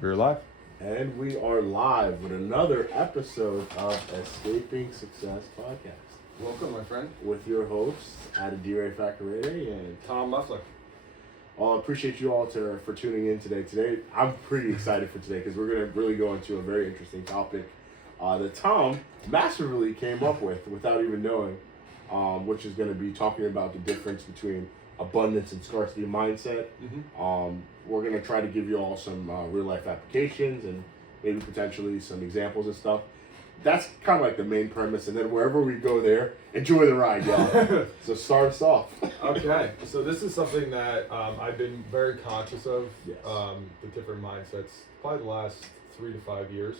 We're live. And we are live with another episode of Escaping Success Podcast. Welcome, my friend. With your hosts, Adidire Fakarede and Tom Muffler. I appreciate you all for tuning in today. Today, I'm pretty excited for today because we're going to really go into a very interesting topic that Tom masterfully came up with without even knowing, which is going to be talking about the difference between abundance and scarcity mindset. We're going to try to give you all some real life applications and maybe potentially some examples and stuff. That's kind of like the main premise, and then wherever we go there, enjoy the ride, y'all. So start us off. Okay, so this is something that I've been very conscious of, Yes. the different mindsets, probably the last 3 to 5 years.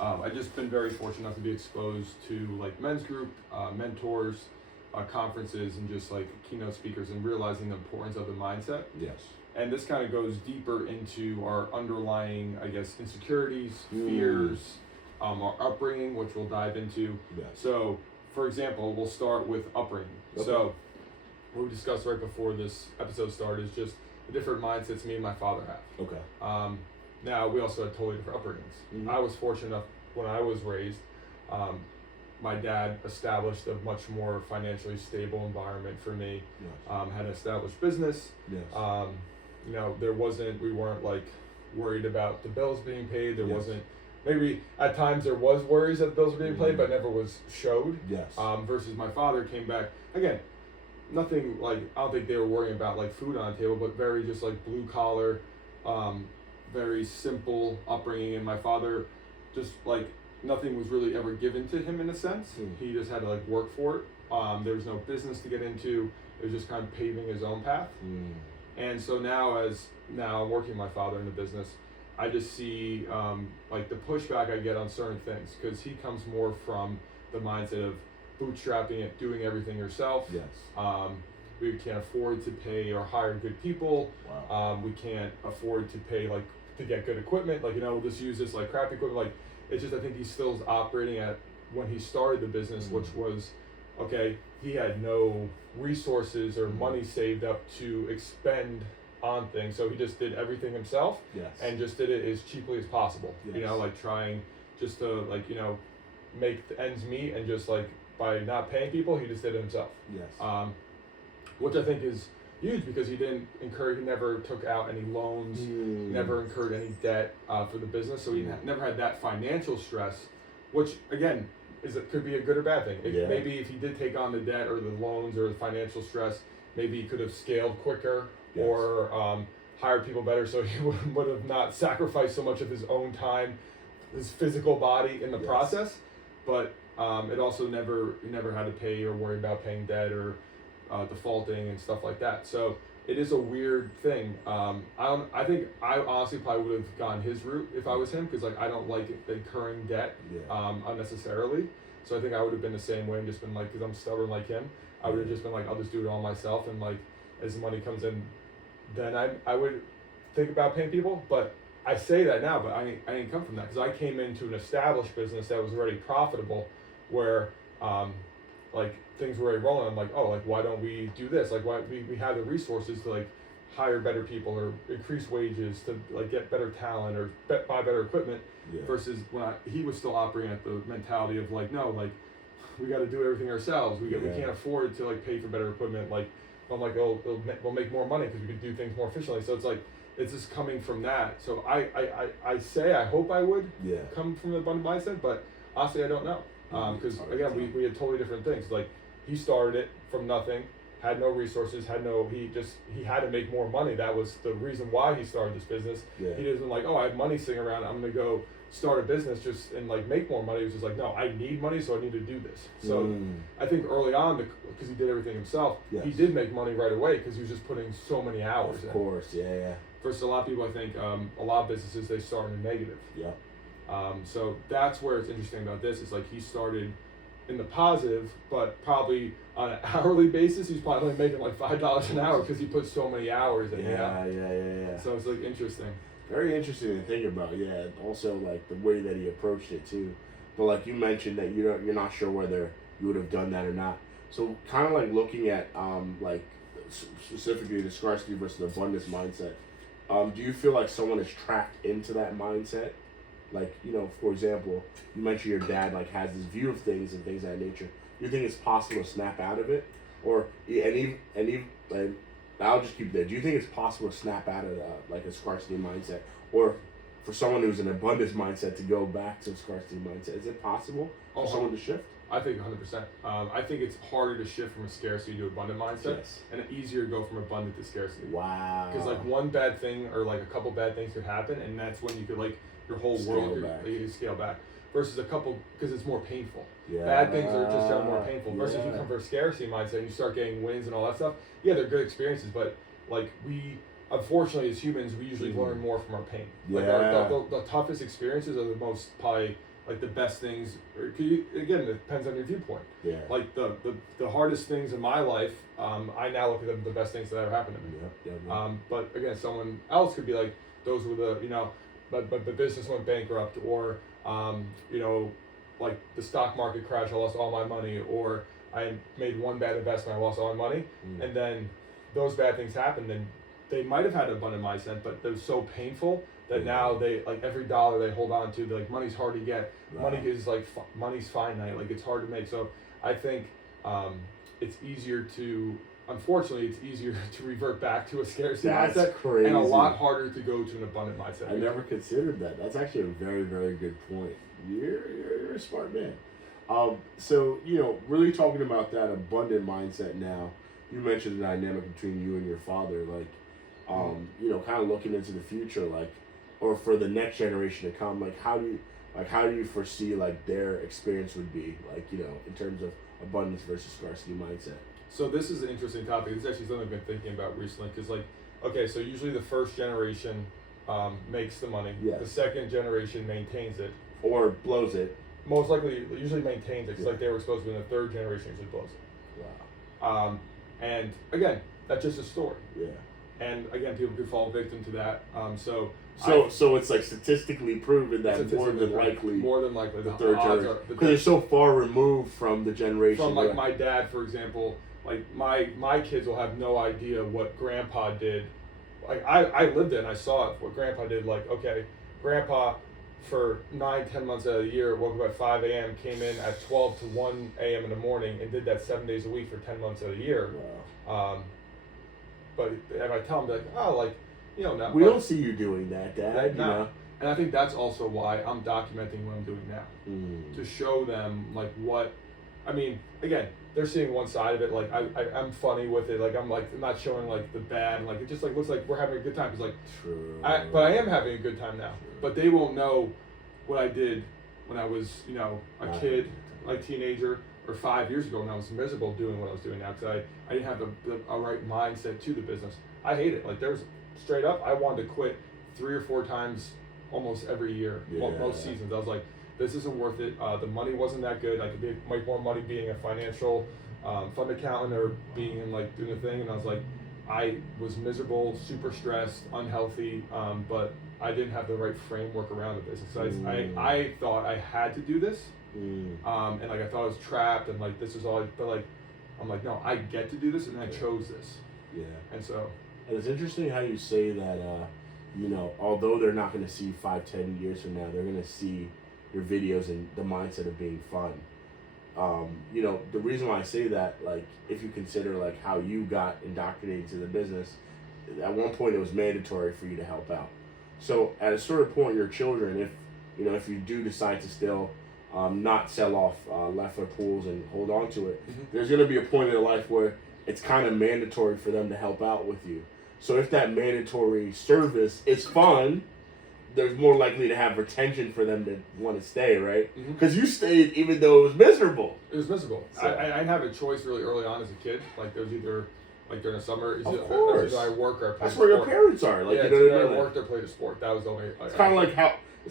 I've just been very fortunate enough to be exposed to like men's group, mentors, conferences, and just like keynote speakers, and realizing the importance of the mindset. Yes. And this kind of goes deeper into our underlying, I guess, insecurities, fears, our upbringing, which we'll dive into. Yes. So, for example, we'll start with upbringing. Okay. So, what we discussed right before this episode started is just the different mindsets me and my father have. Okay. Now, we also had totally different upbringings. I was fortunate enough when I was raised, my dad established a much more financially stable environment for me, Yes. had an established business. Yes. We weren't like worried about the bills being paid. There Yes. wasn't, maybe at times there was worries that the bills were being paid, but never was showed. Yes. Versus my father came back, again, nothing like, I don't think they were worrying about like food on the table, but very just like blue collar, very simple upbringing. And my father just like, nothing was really ever given to him in a sense. He just had to like work for it. There was no business to get into. It was just kind of paving his own path. And so now I'm working with my father in the business, I just see like the pushback I get on certain things, because he comes more from the mindset of bootstrapping it, doing everything yourself. Yes. We can't afford to pay or hire good people. Wow. We can't afford to pay like to get good equipment. Like, we'll just use this like crappy equipment. Like, it's just, I think he still is operating at when he started the business, which was, okay, he had no resources or money saved up to expend on things. So he just did everything himself. Yes. And just did it as cheaply as possible. Yes. Like trying just to like, make the ends meet, and just like by not paying people, he just did it himself. Yes. Which I think is huge, because he never took out any loans, never incurred any debt for the business. So he never had that financial stress, which again, could be a good or bad thing. Maybe if he did take on the debt or the loans or the financial stress, maybe he could have scaled quicker. Yes. Or hired people better, so he would have not sacrificed so much of his own time, his physical body in the process. But it also never had to pay or worry about paying debt or defaulting and stuff like that. So it is a weird thing. I think I honestly probably would have gone his route if I was him, because like I don't like incurring debt unnecessarily. So I think I would have been the same way and just been like, because I'm stubborn like him, I would have just been like, I'll just do it all myself, and like as the money comes in, then I would think about paying people. But I say that now, but I didn't come from that, because I came into an established business that was already profitable, where like things were already rolling. I'm like, oh, like why don't we do this? Like why we have the resources to like hire better people or increase wages to like get better talent or buy better equipment. Yeah. Versus when he was still operating at the mentality of like, no, like we got to do everything ourselves. We can't afford to like pay for better equipment. Like I'm like, oh, we'll make more money because we could do things more efficiently. So it's like, it's just coming from that. So I hope I would come from the abundant mindset, but honestly, I don't know. Because again, we had totally different things. Like he started it from nothing, had no resources, he had to make more money. That was the reason why he started this business. Yeah. He doesn't like, oh, I have money sitting around, I'm gonna go start a business just and like make more money. He was just like, no, I need money, so I need to do this. So I think early on, because he did everything himself, he did make money right away because he was just putting so many hours in. Of course, yeah. Versus a lot of people, I think, a lot of businesses, they start in the negative. Yeah. So that's where it's interesting about this. Is like he started in the positive, but probably on an hourly basis, he's probably only making like $5 an hour because he put so many hours in. Yeah. So it's like interesting. Very interesting to think about. Yeah. Also, like the way that he approached it too. But like you mentioned that you're not sure whether you would have done that or not. So kind of like looking at like specifically the scarcity versus abundance mindset. Do you feel like someone is trapped into that mindset? Like, for example, you mentioned your dad like has this view of things and things of that nature. Do you think it's possible to snap out of it, or like, I'll just keep it there. Do you think it's possible to snap out of like a scarcity mindset, or for someone who's an abundance mindset to go back to a scarcity mindset? Is it possible for someone to shift? I think 100%. I think it's harder to shift from a scarcity to abundant mindset, and easier to go from abundant to scarcity. Wow. Because like one bad thing or like a couple bad things could happen, and that's when you could like your whole world you scale back. Versus a couple, because it's more painful. Yeah. Bad things are just more painful. Versus you come from a scarcity mindset and you start getting wins and all that stuff. Yeah, they're good experiences, but like unfortunately as humans, we usually learn more from our pain. Like the toughest experiences are the most probably like the best things. Again, it depends on your viewpoint. Yeah. Like the hardest things in my life, I now look at them the best things that ever happened to me. Yeah. But again, someone else could be like, those were the but the business went bankrupt, or like the stock market crashed, I lost all my money, or I made one bad investment, I lost all my money, and then those bad things happened. Then they might have had an abundant mindset, but they're so painful that now they like every dollar they hold on to, they're like, money's hard to get. Money is like money's finite, like it's hard to make. So I think it's easier to. Unfortunately, it's easier to revert back to a scarcity mindset, crazy. And a lot harder to go to an abundant mindset. I never considered that. That's actually a very, very good point. You're a smart man. So really talking about that abundant mindset now. You mentioned the dynamic between you and your father, like, kind of looking into the future, like, or for the next generation to come, like, how do you foresee like their experience would be, like, in terms of abundance versus scarcity mindset? So this is an interesting topic. It's actually something I've been thinking about recently, because so usually the first generation makes the money. Yes. The second generation maintains it. Or blows it. Most likely, usually maintains it, because like they were exposed to, and the third generation usually blows it. Wow. And again, that's just a story. Yeah. And again, people could fall victim to that. So it's like statistically proven that more than likely the third generation, because they're so far removed from the generation. From like my dad, for example, like my kids will have no idea what grandpa did. Like I lived it and I saw it, what grandpa did. Like, okay, grandpa for 9-10 months out of the year woke up at 5 a.m., came in at 12 to 1 a.m. in the morning, and did that 7 days a week for 10 months of the year. Wow. But if I tell them, like, oh, like, no. We don't see you doing that, Dad. No. And I think that's also why I'm documenting what I'm doing now. To show them, like, what, I mean, again, they're seeing one side of it. Like, I'm funny with it. Like, I'm not showing, like, the bad. Like, it just, like, looks like we're having a good time. It's like, true. But I am having a good time now. True. But they won't know what I did when I was, a kid, like, teenager, or 5 years ago when I was miserable doing what I was doing now, because I didn't have a right mindset to the business. I hate it. Like, there's straight up, I wanted to quit 3 or 4 times almost every year, most seasons. I was like, this isn't worth it. The money wasn't that good. I could make more money being a financial fund accountant or being in, like, doing a thing. And I was like, I was miserable, super stressed, unhealthy, but I didn't have the right framework around the business. So I thought I had to do this. And like I thought I was trapped, and like this is all. But like I'm like, no, I get to do this, and I chose this. Yeah. And so. And it's interesting how you say that. Although they're not going to see 5-10 years from now, they're going to see your videos and the mindset of being fun. The reason why I say that, like, if you consider like how you got indoctrinated to the business, at one point it was mandatory for you to help out. So at a certain point, your children, if you do decide to still not sell off left-foot pools and hold on to it, there's going to be a point in their life where it's kind of mandatory for them to help out with you. So if that mandatory service is fun, there's more likely to have retention for them to want to stay, right? Because you stayed even though it was miserable. It was miserable. So. I didn't have a choice really early on as a kid. Like, there was either, like, during the summer, either I work or I play That's sport. where your parents are. Like, yeah, you know what I mean? I worked or played a sport. That was the only. It's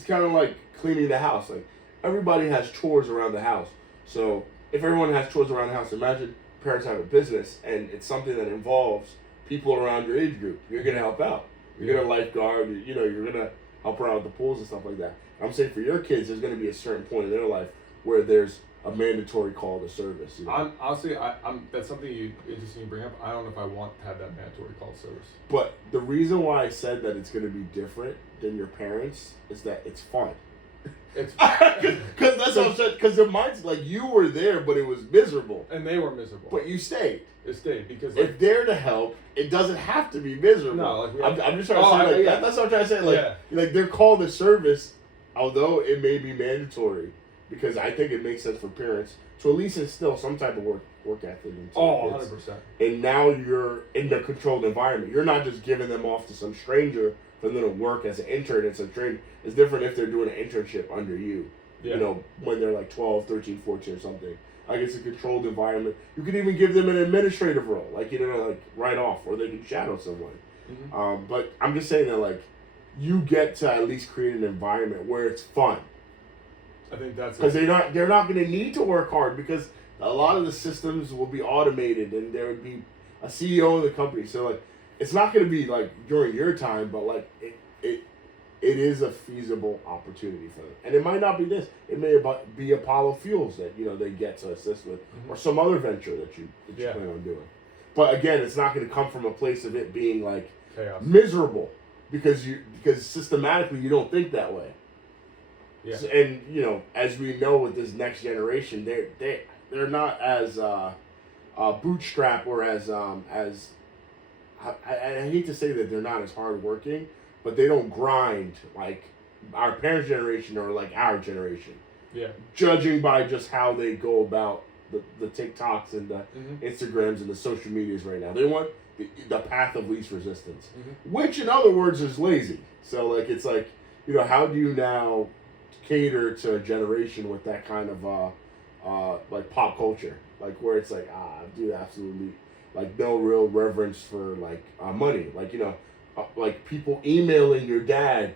kind of like cleaning the house. Like, everybody has chores around the house. So if everyone has chores around the house, imagine parents have a business and it's something that involves people around your age group. You're gonna help out. You're gonna lifeguard. You're gonna help around with the pools and stuff like that. I'm saying for your kids, there's gonna be a certain point in their life where there's a mandatory call to service. You know? I'm that's something interesting you bring up. I don't know if I want to have that mandatory call to service. But the reason why I said that it's going to be different than your parents is that it's fun. It's because that's what I'm saying. Because their minds, like, you were there, but it was miserable, and they were miserable. but you stayed. It stayed because like, If they're to help, it doesn't have to be miserable. No, like I'm just trying to say, like, that's what I'm trying to say. Like, like their call to service, although it may be mandatory, because I think it makes sense for parents to at least instill some type of work ethic into their kids. 100%. And now you're in the controlled environment. You're not just giving them off to some stranger for them to work as an intern and some training. It's different if they're doing an internship under you. Yeah. You know, when they're like 12, 13, 14 or something. Like, it's a controlled environment. You could even give them an administrative role, like, you know, like right off, or they can shadow someone. Mm-hmm. But I'm just saying that, like, you get to at least create an environment where it's fun. I think that's because they're not going to need to work hard, because a lot of the systems will be automated and there would be a CEO of the company. So like, it's not going to be like during your time, but like it is a feasible opportunity for them. And it might not be this. It may be Apollo Fuels that, you know, they get to assist with, or some other venture that you plan on doing. But again, it's not going to come from a place of it being like chaos, miserable, because systematically you don't think that way. Yeah. So, and you know, as we know with this next generation, they're not as bootstrap, or as I hate to say that they're not as hardworking, but they don't grind like our parents' generation or like our generation. Yeah. Judging by just how they go about the TikToks and the Instagrams and the social medias right now, they want the path of least resistance, which in other words is lazy. So like, it's like, you know, how do you now cater to a generation with that kind of like pop culture, like where it's like, dude, absolutely, like no real reverence for like money, like, you know, like people emailing your dad,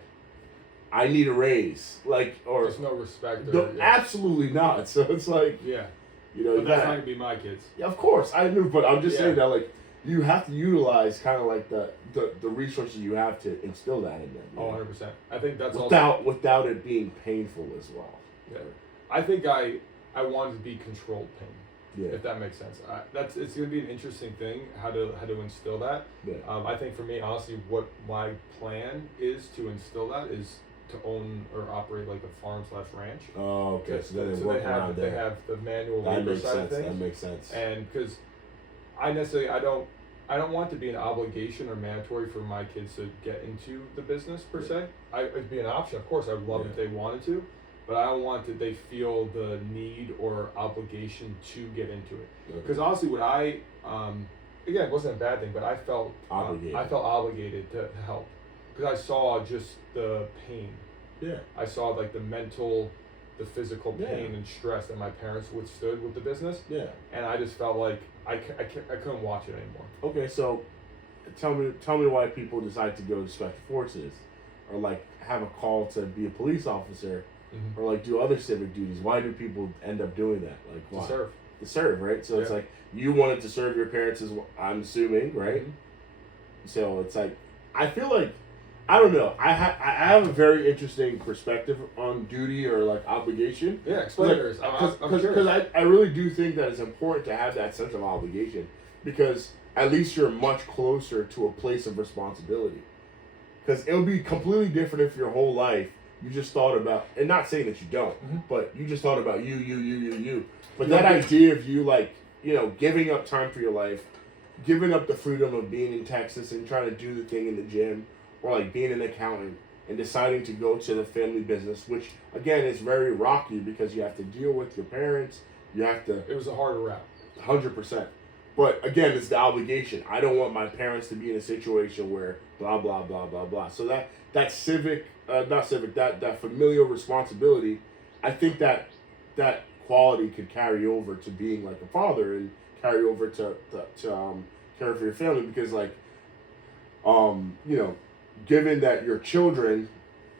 I need a raise, like, or there's no respect. Absolutely not. So it's like, yeah, you know, but that's not gonna be my kids. Yeah, of course I knew, but I'm just saying that like you have to utilize kind of like the resources you have to instill that in them. Oh, 100%. I think that's without it being painful as well. Yeah, I think I wanted to be controlled pain. Yeah. If that makes sense. It's going to be an interesting thing how to instill that. Yeah. I think for me, honestly, what my plan is to instill that is to own or operate like a farm/ranch. Oh, okay. So then they have the manual labor side of things. That makes sense. And because I don't want to be an obligation or mandatory for my kids to get into the business per se. It'd be an option, of course. I would love if they wanted to. But I don't want that they feel the need or obligation to get into it. Because honestly, what again, it wasn't a bad thing, but I felt obligated. I felt obligated to help, because I saw just the pain. Yeah. I saw like the mental, the physical pain and stress that my parents withstood with the business. Yeah. And I just felt like I couldn't watch it anymore. Okay, so tell me why people decide to go to special forces, or like have a call to be a police officer. Or like do other civic duties. Why do people end up doing that? Like, why? To serve, right? So it's like you wanted to serve your parents, as I'm assuming, right? So it's like, I feel like, I don't know. I have a very interesting perspective on duty or like obligation. Yeah, explain yours. Because I really do think that it's important to have that sense of obligation, because at least you're much closer to a place of responsibility. Because it would be completely different if your whole life you just thought about, and not saying that you don't, but you just thought about you. But that idea of you, like, you know, giving up time for your life, giving up the freedom of being in Texas and trying to do the thing in the gym, or like being an accountant and deciding to go to the family business, which again is very rocky because you have to deal with your parents. You have to. It was a harder route. 100%. But again, it's the obligation. I don't want my parents to be in a situation where blah blah blah blah blah. So that familial responsibility, I think that quality could carry over to being like a father, and carry over to care for your family, because like, you know, given that your children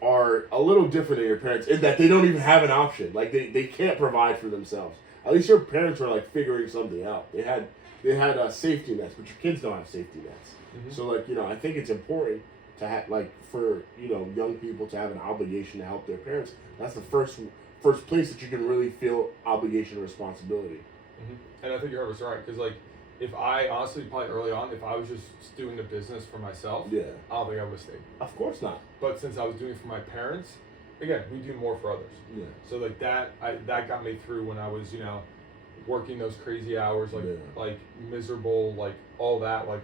are a little different than your parents in that they don't even have an option, like they can't provide for themselves. At least your parents were like figuring something out. They had safety nets, but your kids don't have safety nets. So like, you know, I think it's important to have, like, for, you know, young people to have an obligation to help their parents, that's the first place that you can really feel obligation and responsibility. Mm-hmm. And I think you're 100% right, because like, if I honestly probably early on, if I was just doing the business for myself, Yeah. I don't think I would have stayed. Of course not. But since I was doing it for my parents, again, we do more for others. Yeah. So like that got me through when I was, you know, working those crazy hours, like like miserable, like all that. Like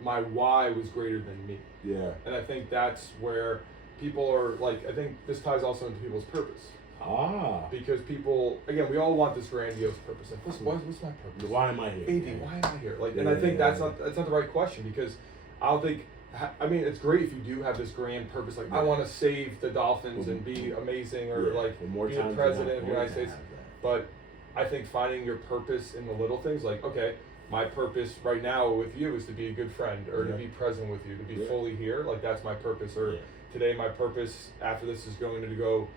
my why was greater than me. Yeah. And I think that's where people are like. I think this ties also into people's purpose. Because people, again, we all want this grandiose purpose. Like, what's my purpose? Why am I here? AD, why am I here? Like, and I think that's not the right question, because I don't think. I mean, it's great if you do have this grand purpose, like I want to save the Dolphins and be amazing, or like be the president of the United States. But I think finding your purpose in the little things, like, okay, my purpose right now with you is to be a good friend, or to be present with you, to be fully here. Like, that's my purpose. Or today, my purpose after this is going to go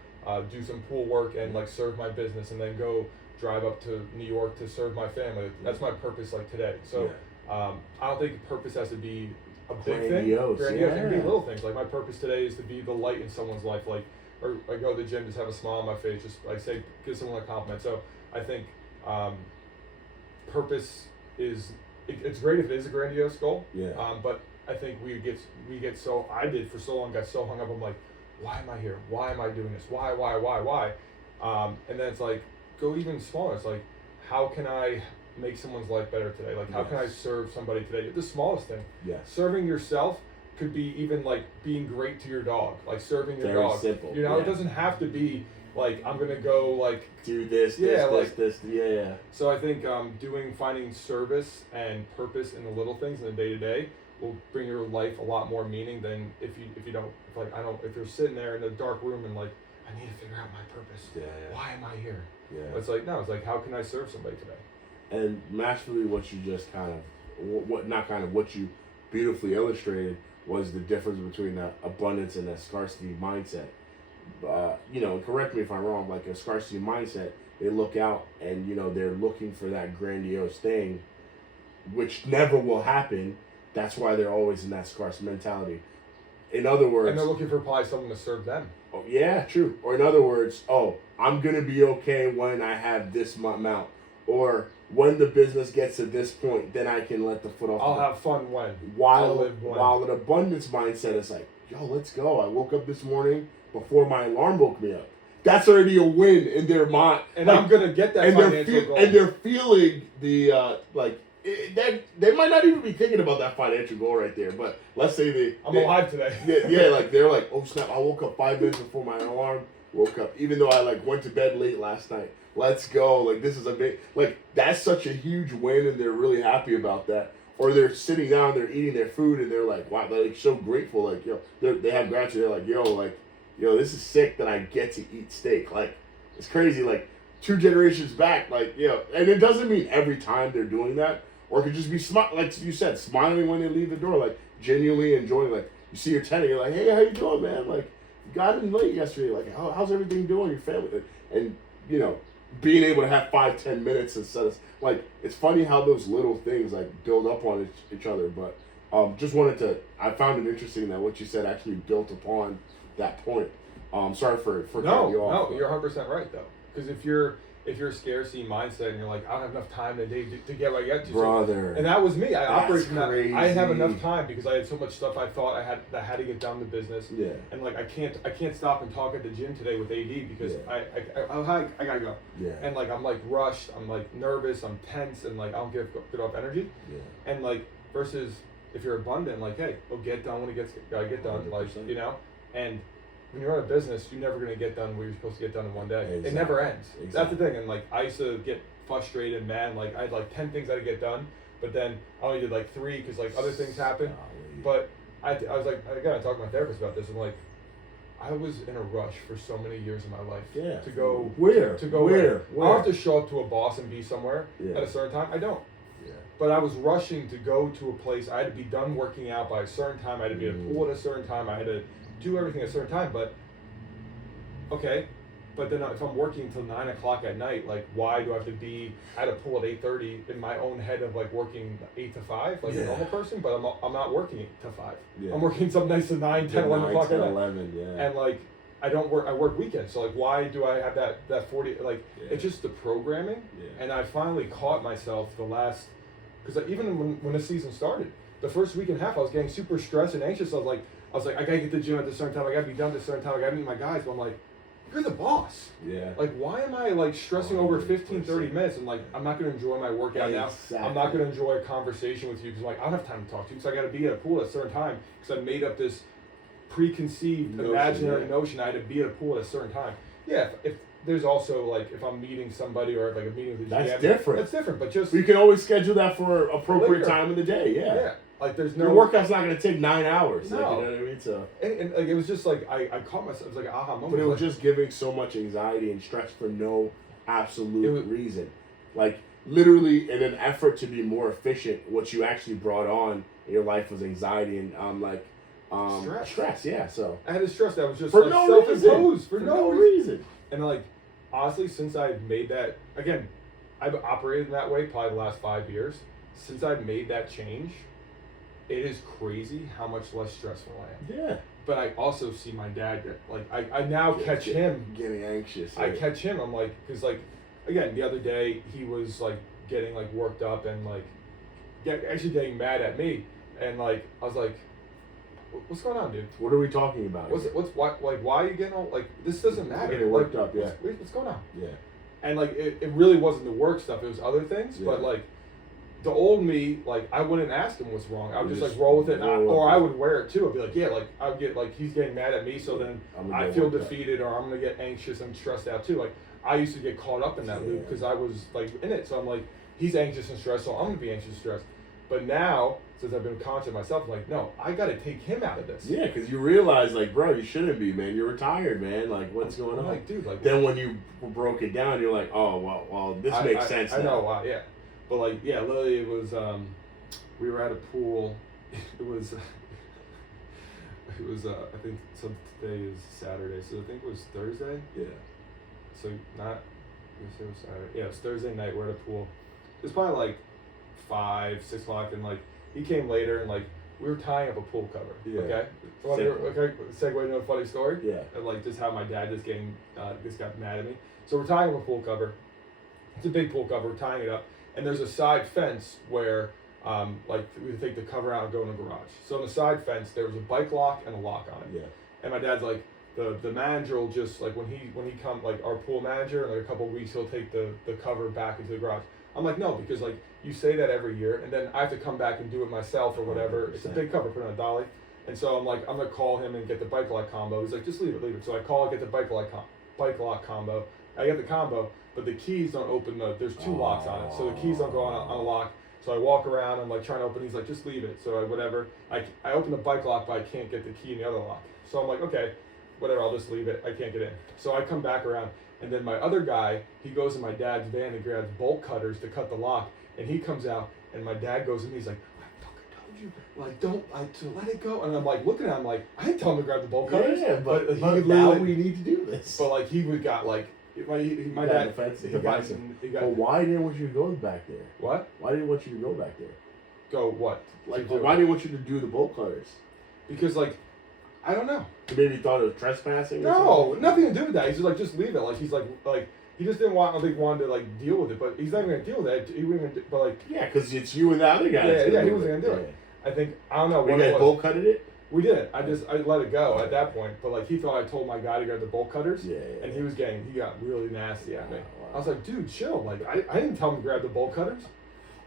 do some pool work and like serve my business, and then go drive up to New York to serve my family. That's my purpose, like today. So I don't think purpose has to be a big grandiose. thing. Grandiose. It can be little things. Like, my purpose today is to be the light in someone's life. Like, or I go to the gym, just have a smile on my face, just like say, give someone a compliment. So I think purpose is it's great if it is a grandiose goal. But I think we get so, I did for so long, got so hung up on like, why am I here? Why am I doing this? Why? And then it's like, go even smaller. It's like, how can I make someone's life better today? Like, how can I serve somebody today? The smallest thing. Serving yourself could be even like being great to your dog, like serving your dog. Simple. You know, it doesn't have to be like, I'm gonna go like do this. So I think finding service and purpose in the little things in the day to day will bring your life a lot more meaning than if you don't, if you're sitting there in a dark room and like, I need to figure out my purpose. Why am I here? It's like, no, it's like, how can I serve somebody today? And masterfully, what you just what you beautifully illustrated was the difference between that abundance and that scarcity mindset. You know, correct me if I'm wrong, like a scarcity mindset, they look out and, you know, they're looking for that grandiose thing, which never will happen. That's why they're always in that scarce mentality. In other words... And they're looking for probably someone to serve them. Oh, yeah, true. Or in other words, I'm going to be okay when I have this amount. Or when the business gets to this point, then I can let the foot off. I'll have fun when. While an abundance mindset is like, yo, let's go. I woke up this morning before my alarm woke me up. That's already a win in their mind. And like, I'm going to get that financial goal. And they're feeling the, they might not even be thinking about that financial goal right there. But let's say I'm alive today. like they're like, oh snap, I woke up 5 minutes before my alarm woke up. Even though I like went to bed late last night. Let's go. Like, this is a big, like, that's such a huge win, and they're really happy about that. Or they're sitting down, they're eating their food, and they're like, wow, they're like so grateful. Like, they have gratitude. They're like, yo, this is sick that I get to eat steak. Like, it's crazy. Like, 2 generations back, like, and it doesn't mean every time they're doing that. Or it could just be, like you said, smiling when they leave the door, like, genuinely enjoying, like, you see your tenant, you're like, hey, how you doing, man? Like, you got in late yesterday. Like, how's everything doing, your family? And, you know, being able to have 5-10 minutes instead of, like, it's funny how those little things like build up on each other. But just wanted to, I found it interesting that what you said actually built upon that point. Sorry for cutting you off. No, you're 100% right though, because if you're a scarcity mindset and you're like, I don't have enough time today to get what I get to, brother. And that was me. I operated from that. I didn't have enough time because I had so much stuff I thought I had to get done the business. And like, I can't stop and talk at the gym today with AD because I gotta go. And like, I'm like rushed. I'm like nervous. I'm tense, and like I don't get off energy. And like, versus if you're abundant, like, hey, get done when it gotta get done. 100%. Like, you know, and when you're on a business, you're never going to get done what you're supposed to get done in one day. Exactly. It never ends. Exactly. That's the thing. And like, I used to get frustrated, mad. Like, I had like 10 things I had to get done, but then I only did like 3 because like other things happened. But I was like, again, I talked to my therapist about this. I'm like, I was in a rush for so many years in my life. To go where? To go where? I don't have to show up to a boss and be somewhere at a certain time. I don't. But I was rushing to go to a place. I had to be done working out by a certain time. I had to be at a pool at a certain time. I had to do everything at a certain time. But okay, But then if I'm working until 9 o'clock at night, like why do I have to be at a pool at 8:30 in my own head of like working 8 to 5 like a normal person? But I'm not working 8 to 5. Yeah. I'm working some nights to 9, 10, 11 o'clock at night. 11, yeah. And like I work weekends. So like why do I have that 40 like it's just the programming. And I finally caught myself the last because even when the season started, the first week and a half I was getting super stressed and anxious. I was like I gotta get to the gym at this certain time. I gotta be done at this certain time. I gotta meet my guys. But I'm like, you're the boss. Yeah. Like, why am I, like, stressing over 15, 30 minutes? And, like, I'm not going to enjoy my workout now. I'm not going to enjoy a conversation with you because, like, I don't have time to talk to you because I got to be at a pool at a certain time because I made up this preconceived imaginary notion I had to be at a pool at a certain time. Yeah, if there's also, like, if I'm meeting somebody or, like, a meeting with a GM. That's different. That's different, but just... You can always schedule that for appropriate time of the day, Yeah. Like, there's no... Your workout's not going to take 9 hours. No. Like, you know what I mean? So... And like, it was just, like, I caught myself. It was like an aha moment. But it was just giving so much anxiety and stress for no absolute reason. Like, literally, in an effort to be more efficient, what you actually brought on in your life was anxiety and, stress, yeah, so... I had a stress that was just, for like, no self-imposed. reason. For no reason. And, like, honestly, since I've made that... Again, I've operated in that way probably the last 5 years. Since I've made that change... It is crazy how much less stressful I am. Yeah. But I also see my dad get, like, I now catch him. Getting anxious. I catch him. I'm like, because, like, again, the other day, he was, like, getting, like, worked up and, like, actually getting mad at me. And, like, I was like, what's going on, dude? What are we talking about? Why are you getting all, like, this doesn't matter. Getting worked up, yeah. What's going on? Yeah. And, like, it really wasn't the work stuff. It was other things. Yeah. But, like, the old me, like, I wouldn't ask him what's wrong. I would just like, roll with it. Or I would wear it, too. I'd be like, yeah, like, I would get, like, he's getting mad at me, so then I feel defeated, or I'm going to get anxious and stressed out, too. Like, I used to get caught up in that loop because I was, like, in it. So I'm like, he's anxious and stressed, so I'm going to be anxious and stressed. But now, since I've been conscious of myself, I'm like, no, I got to take him out of this. Yeah, because you realize, like, bro, you shouldn't be, man. You're retired, man. Like, what's going on? Like, dude, like... Then when you broke it down, you're like, oh, well, this makes sense now. I know, yeah. But, like, yeah, literally it was, we were at a pool. It was, I think, so today is Saturday, so I think it was Thursday? Yeah. So, not, it was Saturday. Yeah, it was Thursday night, we're at a pool. It was probably, like, 5, 6 o'clock, and, like, he came later, and, like, we were tying up a pool cover, okay? Okay, segue into a funny story? Yeah. And, like, just how my dad just got mad at me. So we're tying up a pool cover. It's a big pool cover, we're tying it up. And there's a side fence where, like, we take the cover out and go in the garage. So on the side fence, there was a bike lock and a lock on it. Yeah. And my dad's like, the manager will just, like, when he come, like, our pool manager, in like a couple of weeks, he'll take the cover back into the garage. I'm like, no, because, like, you say that every year, and then I have to come back and do it myself or whatever. 100%. It's a big cover, put on a dolly. And so I'm like, I'm going to call him and get the bike lock combo. He's like, just leave it. So I call, get the bike lock combo. I get the combo. But the keys don't open there's 2 locks on it. So the keys don't go on a lock. So I walk around, I'm like trying to open, he's like, just leave it. So I open the bike lock, but I can't get the key in the other lock. So I'm like, okay, whatever, I'll just leave it. I can't get in. So I come back around, and then my other guy, he goes in my dad's van and grabs bolt cutters to cut the lock. And he comes out, and my dad goes in, he's like, I fucking told you, like, to let it go. And I'm like, looking at him like, I didn't tell him to grab the bolt cutters. Yeah, but now we need to do this. But like, he would got like, my dad, But why didn't want you to go back there? What? Why didn't want you to go back there? Go what? Like, why didn't want you to do the bolt cutters? Because, like, I don't know. Maybe thought it was trespassing? No, nothing to do with that. He's just like, just leave it. Like, he's like, he just didn't want, I think, wanted to, like, deal with it. But he's not even going to deal with it. He wouldn't even, but, like... Yeah, because it's you and the other guy. Yeah, he wasn't going to do it. I think, I don't know. You guys bolt cutted it? We did. I let it go at that point. But, like, he thought I told my guy to grab the bolt cutters. Yeah. And he got really nasty at me. Wow. I was like, dude, chill. Like, I didn't tell him to grab the bolt cutters.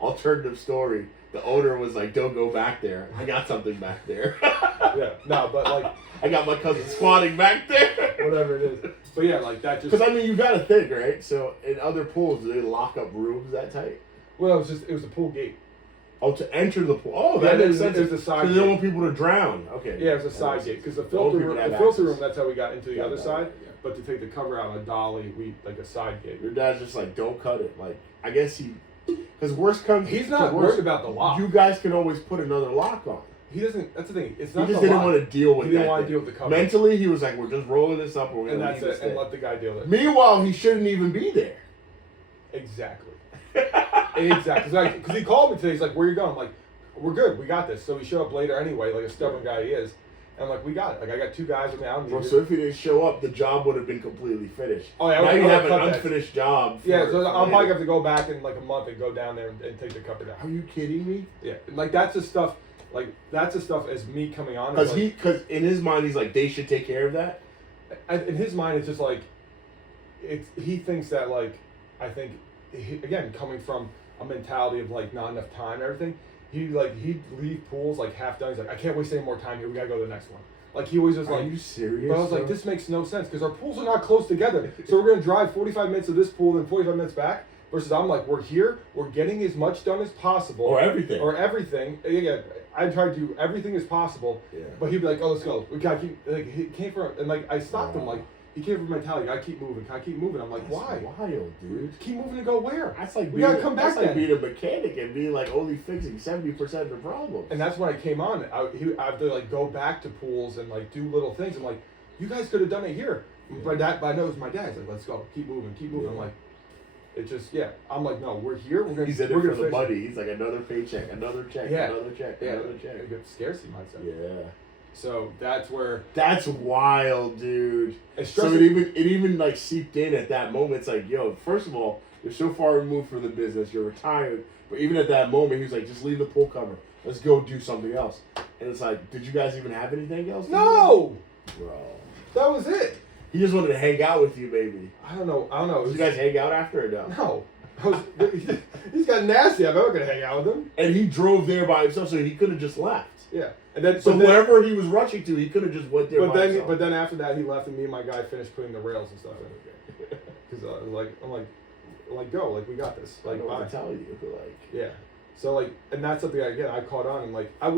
Alternative story. The owner was like, don't go back there. I got something back there. Yeah. No, but, like... I got my cousin squatting back there. Whatever it is. But, yeah, like, that just... Because, I mean, you got to think, right? So, in other pools, do they lock up rooms that tight? Well, it was a pool gate. Oh, to enter the pool. Oh, yeah, that makes sense. There's a side gate. So they don't want people to drown. Okay. Yeah, it was a side gate. Because the filter room, that's how we got into the other side. Yeah. But to take the cover out on a dolly, like a side gate. Your dad's just like, don't cut it. Like, I guess because worst comes... He's not worried about the lock. You guys can always put another lock on. he doesn't. That's the thing. It's He not. just the didn't lot. want to deal with He didn't that. want to thing. deal with the cover. Mentally, he was like, "We're just rolling this up, and we're And gonna that's leave it. this And there." let the guy deal with it. Meanwhile, he shouldn't even be there. Exactly. Exactly. Because he called me today. He's like, "Where you going?" I'm like, "We're good. We got this." So he showed up later anyway, like a stubborn guy he is. And I'm like, "We got it." Like I got 2 guys with me. I don't Bro, need so it. if he didn't show up, the job would have been completely finished. Oh yeah. Now you have an cut that. unfinished job. Yeah. So I'm probably later. gonna have to go back in like a month and go down there and take the cover down. Are you kidding me? Yeah. Like that's the stuff. Like that's the stuff as me coming on. It's Because in his mind, he's like, they should take care of that. in his mind, it's just like, he thinks that like, I think, again, coming from a mentality of like not enough time and everything, he'd leave pools like half done. He's like, I can't waste any more time here. We gotta go to the next one. Like he always just Are like. you serious? But I was like, this makes no sense because our pools are not close together. So we're gonna drive 45 minutes to this pool and 45 minutes back. Versus I'm like, we're here. We're getting as much done as possible. Or everything. Or everything. Yeah, I try to do everything as possible. Yeah. But he'd be like, oh, let's go. We gotta keep. Like he came from, and like I stopped him. Like he came from mentality. I keep moving. Can I keep moving? I'm like, That's why? wild, dude. Keep moving and go where? That's like we gotta come back. That's like then. being a mechanic and being like only fixing 70% of the problems. And that's when I came on. I have to like go back to pools and like do little things. I'm like, you guys could have done it here. Yeah. But I know it's my dad. He's like, let's go. Keep moving. Keep moving. Yeah. I'm like, it just I'm like, no, we're here. We're gonna. He's in it we're for gonna the fix it. money. He's like, another paycheck, another check, Yeah. another check, Yeah, another check. a good scarcity mindset. Yeah. So that's where That's wild, dude. it's So stressing. it even like seeped in at that moment. It's like, yo, first of all, you're so far removed from the business, you're retired. But even at that moment, he was like, just leave the pool cover. Let's go do something else. And it's like, did you guys even have anything else? No, Bro. that was it. He just wanted to hang out with you, baby. I don't know. Did you guys hang out after or no? No. He's got nasty. I'm never gonna hang out with him. And he drove there by himself, so he could have just left. Yeah, and then So but then- wherever he was rushing to, he could have just went there But by then, himself. but then after that, he left, and me and my guy finished putting the rails and stuff in. Because I'm like, go, like we got this. I Like, don't know bye. what to tell you. Like, Yeah. So like, and that's something I caught on, and like I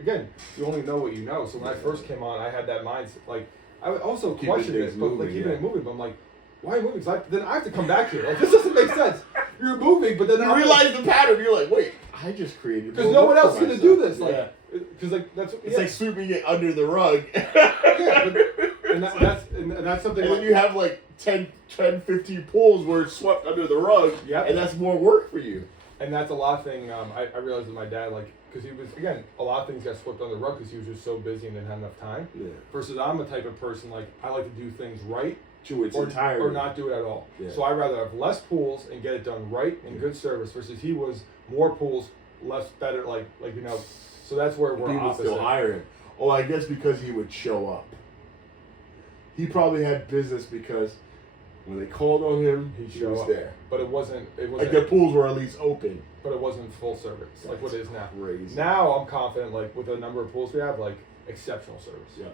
again, you only know what you know. So when I first came on, I had that mindset. Like I would also Keeping question things this, but like moving, keeping yeah. it moving. But I'm like, why moving? Then I have to come back here. Like this doesn't make sense. You're moving, but then you realize the pattern. You're like, wait, I just created. because more no one work else for is gonna do myself. this. Like, Yeah. because like that's It's like sweeping it under the rug. yeah, and that's something. And like, then you have like 10, 15 pulls where it's swept under the rug. Yep. And that's more work for you. And that's a lot of thing. I realized with my dad, like, because he was again, a lot of things got swept under the rug because he was just so busy and didn't have enough time. Yeah. Versus I'm the type of person like I like to do things right To its or entirety. not do it at all. Yeah. So I rather have less pools and get it done right and good service. Versus he was more pools, less better. Like you know. So that's where we're People opposite. still hire him. Oh, I guess because he would show up. He probably had business because when they called on him, he show was up. there. But it wasn't. Like their pools were at least open. But it wasn't full service like what it is now. Crazy. Now I'm confident, like with the number of pools we have, like exceptional service. Yeah.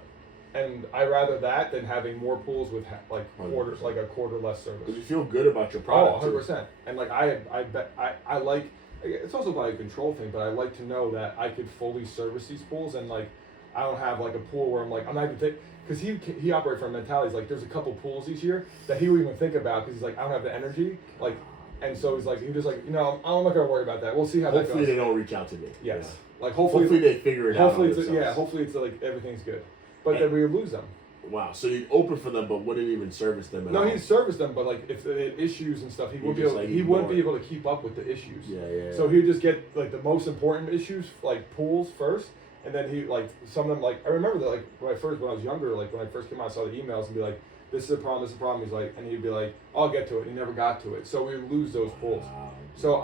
And I rather that than having more pools with like 100%. a quarter less service. Because you feel good about your Oh, product. 100%. And like I bet I like it's also about a control thing, but I like to know that I could fully service these pools and like I don't have like a pool where I'm like I'm not even think because he operates from a mentality. He's like there's a couple pools each year that he would even think about because he's like I don't have the energy like. And so he's just like, I'm not gonna worry about that. We'll see how Hopefully that they goes. don't reach out to me. Yes. Yeah. Like hopefully they figure it out. hopefully on it's themselves. hopefully it's like everything's good. But then we lose them. Wow. So you open for them, but wouldn't even service them at all. No, he'd service them, but like if they had issues and stuff, he wouldn't be just, able. like, He wouldn't be ignore able to keep up with the issues. Yeah. So he'd just get like the most important issues, like pools first, and then he like some of them like I remember that like when I was younger, like when I first came out, I saw the emails and be like, this is a problem, this is a problem. He's like, and he'd be like, I'll get to it. And he never got to it, so we would lose those pools. Wow. So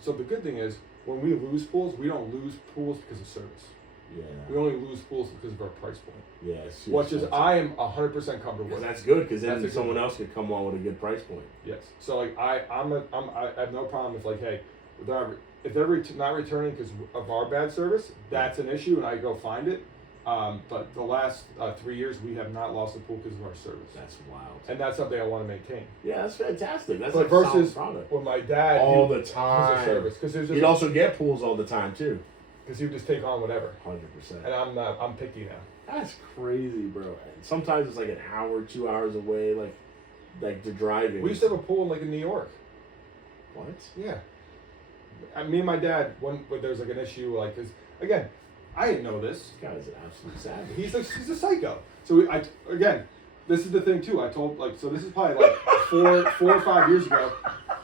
so the good thing is when we lose pools, we don't lose pools because of service. Yeah. We only lose pools because of our price point. Yeah. it's Which is expensive. I am 100% comfortable Because with. that's good, because That's a then good someone one. else could come on with a good price point. Yes. So like I have no problem if like hey, if they're not returning because of our bad service, that's an issue and I go find it. But the last 3 years we have not lost a pool because of our service, That's wild. and that's something I want to maintain. Yeah, that's fantastic. That's But like a solid versus product. when my dad All he- the time. was a service because he was You'd just also get pools all the time too. because he would just take on whatever, 100%. and I'm picky now. That's crazy, bro. Sometimes it's like an hour, 2 hours away, like the driving. We used to have a pool like in New York. What? Yeah. Me and my dad, when there was like an issue, like, cause again, I didn't know this. This guy's an absolute savage. He's a psycho. So again, this is the thing too. I told so this is probably like 4 or 5 years ago.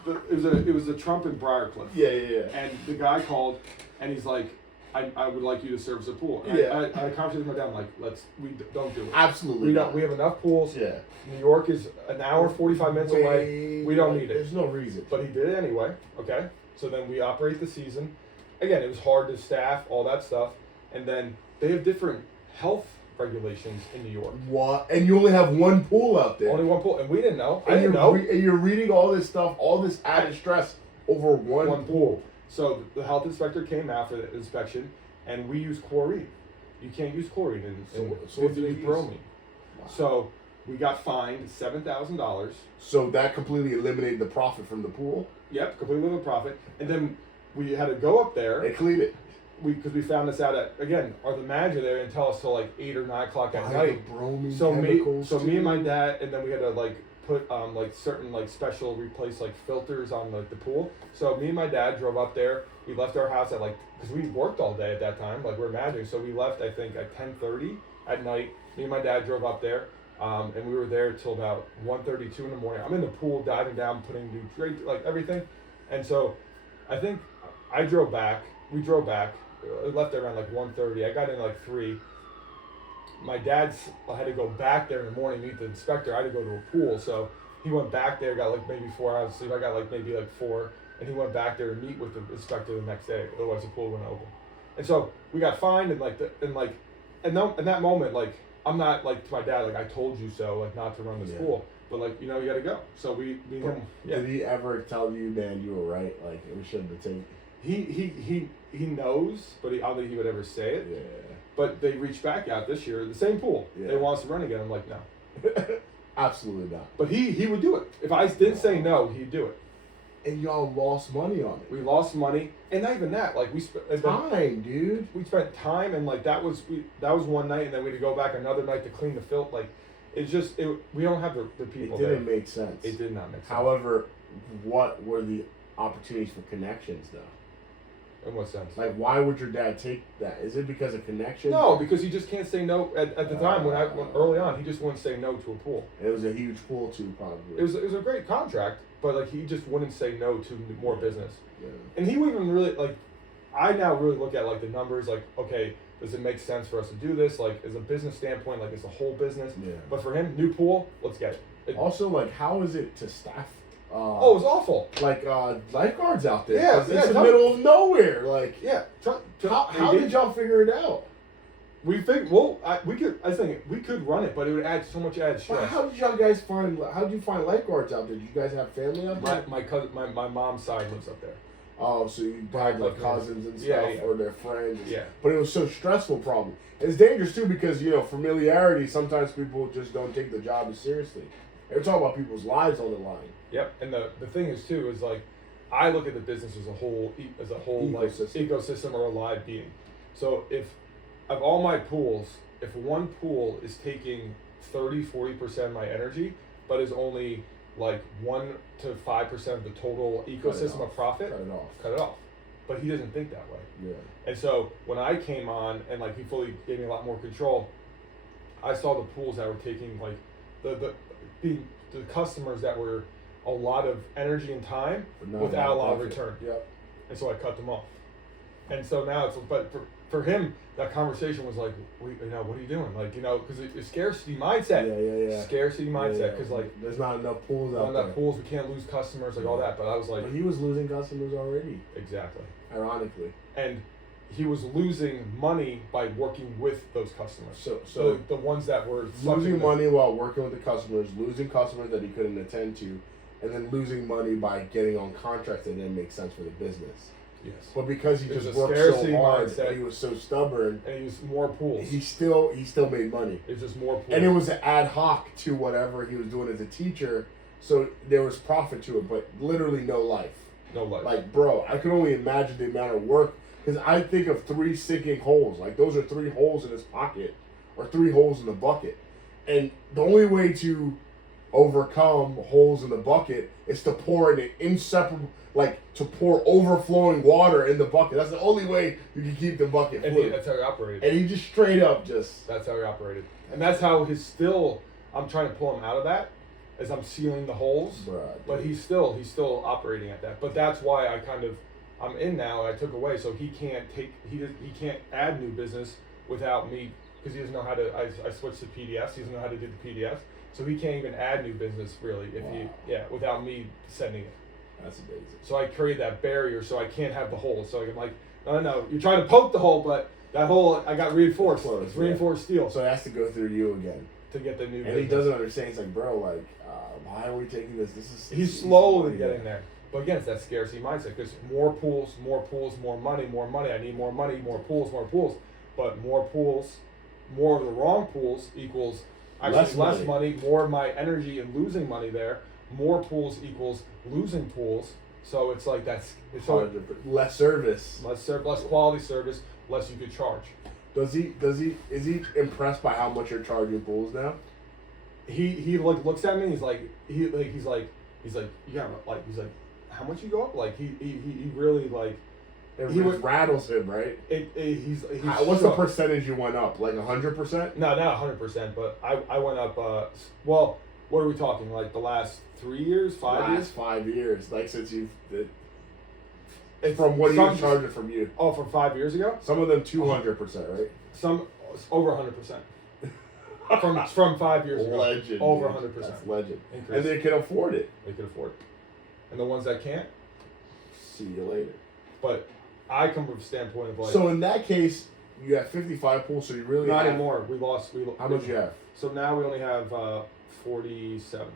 It was a Trump in Briarcliff. Yeah. And the guy called, and he's like, I would like you to service a pool. And Yeah. I had a conversation with my dad. I'm like, we don't do it. Absolutely. We don't. We have enough pools. Yeah. New York is an hour 45 minutes away. We don't need it. There's no reason. But he did it anyway. Okay. So then we operate the season. Again, it was hard to staff all that stuff, and then they have different health regulations in New York. What? And you only have one pool out there. Only one pool, and we didn't know. I And didn't know. and you're reading all this stuff, all this added stress over one pool. So the health inspector came after the inspection, and we use chlorine. You can't use chlorine in So what do they use use? bromine. Wow. So we got fined $7,000. So that completely eliminated the profit from the pool. Yep, completely with profit. And then we had to go up there. They cleaned it. Because we found this out or the manager there didn't tell us till like 8 or 9 o'clock at night. Bromine So me too. and my dad, and then we had to like put like certain like special replace like filters on like the pool. So me and my dad drove up there. We left our house at like, because we worked all day at that time, like we're managing. So we left I think at 10:30 at night. Me and my dad drove up there, and we were there till about 1:32 in the morning. I'm in the pool diving down, putting new drape, like everything, and so I think we drove back. I left there around like 1:30. I got in like 3. My dad's had to go back there in the morning, meet the inspector. I had to go to a pool, so he went back there, got like maybe 4 hours of sleep. I got like maybe like 4, and he went back there to meet with the inspector the next day. Otherwise, the pool wouldn't open. And so we got fined, and in that moment, like I'm not like to my dad, like I told you so, like not to run this pool, but like you got to go. So we Did he ever tell you, man, you were right? Like we shouldn't have taken. He knows, but I don't think he would ever say it. Yeah. But they reached back out this year, the same pool. Yeah. They want us to run again. I'm like, no. Absolutely not. But he would do it. If I didn't say no, he'd do it. And y'all lost money on it. We lost money, and not even that. Like we spent Time, dude. We spent time, and like that was one night, and then we had to go back another night to clean the filth. Like it's just we don't have the people. It didn't there. make sense. It did not make sense. However, what were the opportunities for connections though? In what sense? Like, why would your dad take that? Is it because of connection? No, because he just can't say no. At the time when early on, he just wouldn't say no to a pool. It was a huge pool too, probably. It was a great contract, but like he just wouldn't say no to more business. Yeah. And he wouldn't even really like. I now really look at like the numbers. Like, okay, does it make sense for us to do this? Like, as a business standpoint, like it's a whole business. Yeah. But for him, new pool, let's get it. Also, like, how is it to staff? It was awful. Like lifeguards out there. Yeah, 'Cause it's the middle of nowhere. Like, yeah. How did y'all figure it out? We think I think we could run it, but it would add so much added stress. Well, how did y'all guys find? How did you find lifeguards out there? Did you guys have family out there? My cousin, my mom's side lives up there. Oh, so you had like cousins and stuff, Yeah. or their friends. Yeah. But it was so stressful, probably. It's dangerous too because familiarity. Sometimes people just don't take the job as seriously. They're talking about people's lives on the line. Yep, and the thing is too is like, I look at the business as a whole like ecosystem or a live being. So if of all my pools, if one pool is taking 30-40% of my energy, but is only like 1 to 5% of the total ecosystem of profit, cut it off. But he doesn't think that way. Yeah. And so when I came on and like he fully gave me a lot more control, I saw the pools that were taking like the customers that were a lot of energy and time without a lot of return. Yep. And so I cut them off. And so now but for him, that conversation was like, what are you doing? Like, because it's scarcity mindset. Yeah. Scarcity mindset, because like there's not enough pools out there. Not enough pools, we can't lose customers, like all that. But I was like, but he was losing customers already. Exactly. Ironically. And he was losing money by working with those customers. So the ones that were losing money while working with the customers, losing customers that he couldn't attend to, and then losing money by getting on contracts that didn't make sense for the business. Yes. But because he just worked so hard mindset, and he was so stubborn, and he was more pools. He still made money. It's just more pools. And it was ad hoc to whatever he was doing as a teacher, so there was profit to it, but literally no life. No life. Like, bro, I can only imagine the amount of work, because I think of 3 sinking holes. Like, those are 3 holes in his pocket, or 3 holes in the bucket. And the only way to overcome holes in the bucket is to pour an inseparable, like to pour overflowing water in the bucket. That's the only way you can keep the bucket full. That's how he operated. And he just straight up just. That's how he operated. And that's how I'm trying to pull him out of that as I'm sealing the holes. Bruh, but he's still operating at that. But that's why I'm in now and I took away so he can't add new business without me because he doesn't know how to. I switched to PDFs. He doesn't know how to do the PDFs. So he can't even add new business really without me sending it. That's amazing. So I create that barrier so I can't have the hole. So I'm like, no, you're trying to poke the hole, but that hole I got reinforced. It's reinforced steel. So it has to go through you again To get the new and business. he doesn't understand. He's like, bro, like, why are we taking this? He's slowly getting there. But again, it's that scarcity mindset because more pools, more money. I need more money, more pools. But more pools, more of the wrong pools equals actually less money, more of my energy and losing money there. More pools equals losing pools. So it's like less service, less quality service, less you could charge. Is he impressed by how much you're charging pools now? He looks at me and he's like you got he's like how much you go up he really like it rattles him, right? He's what's the percentage you went up, like 100%? No, not 100%, but I went up well, what are we talking, like the last 3 years, 5 years? 5 years, like since from what he was charging from you. Oh, from 5 years ago? Some of them 200%, right? Some over 100%. From 5 years ago. Legend. Over dude. 100%. That's legend. Increase. And they can afford it. They can afford it. And the ones that can't? See you later. But I come from a standpoint of like... So in that case, you have 55 pools, so you really Not anymore. How much you have? So now we only have 47.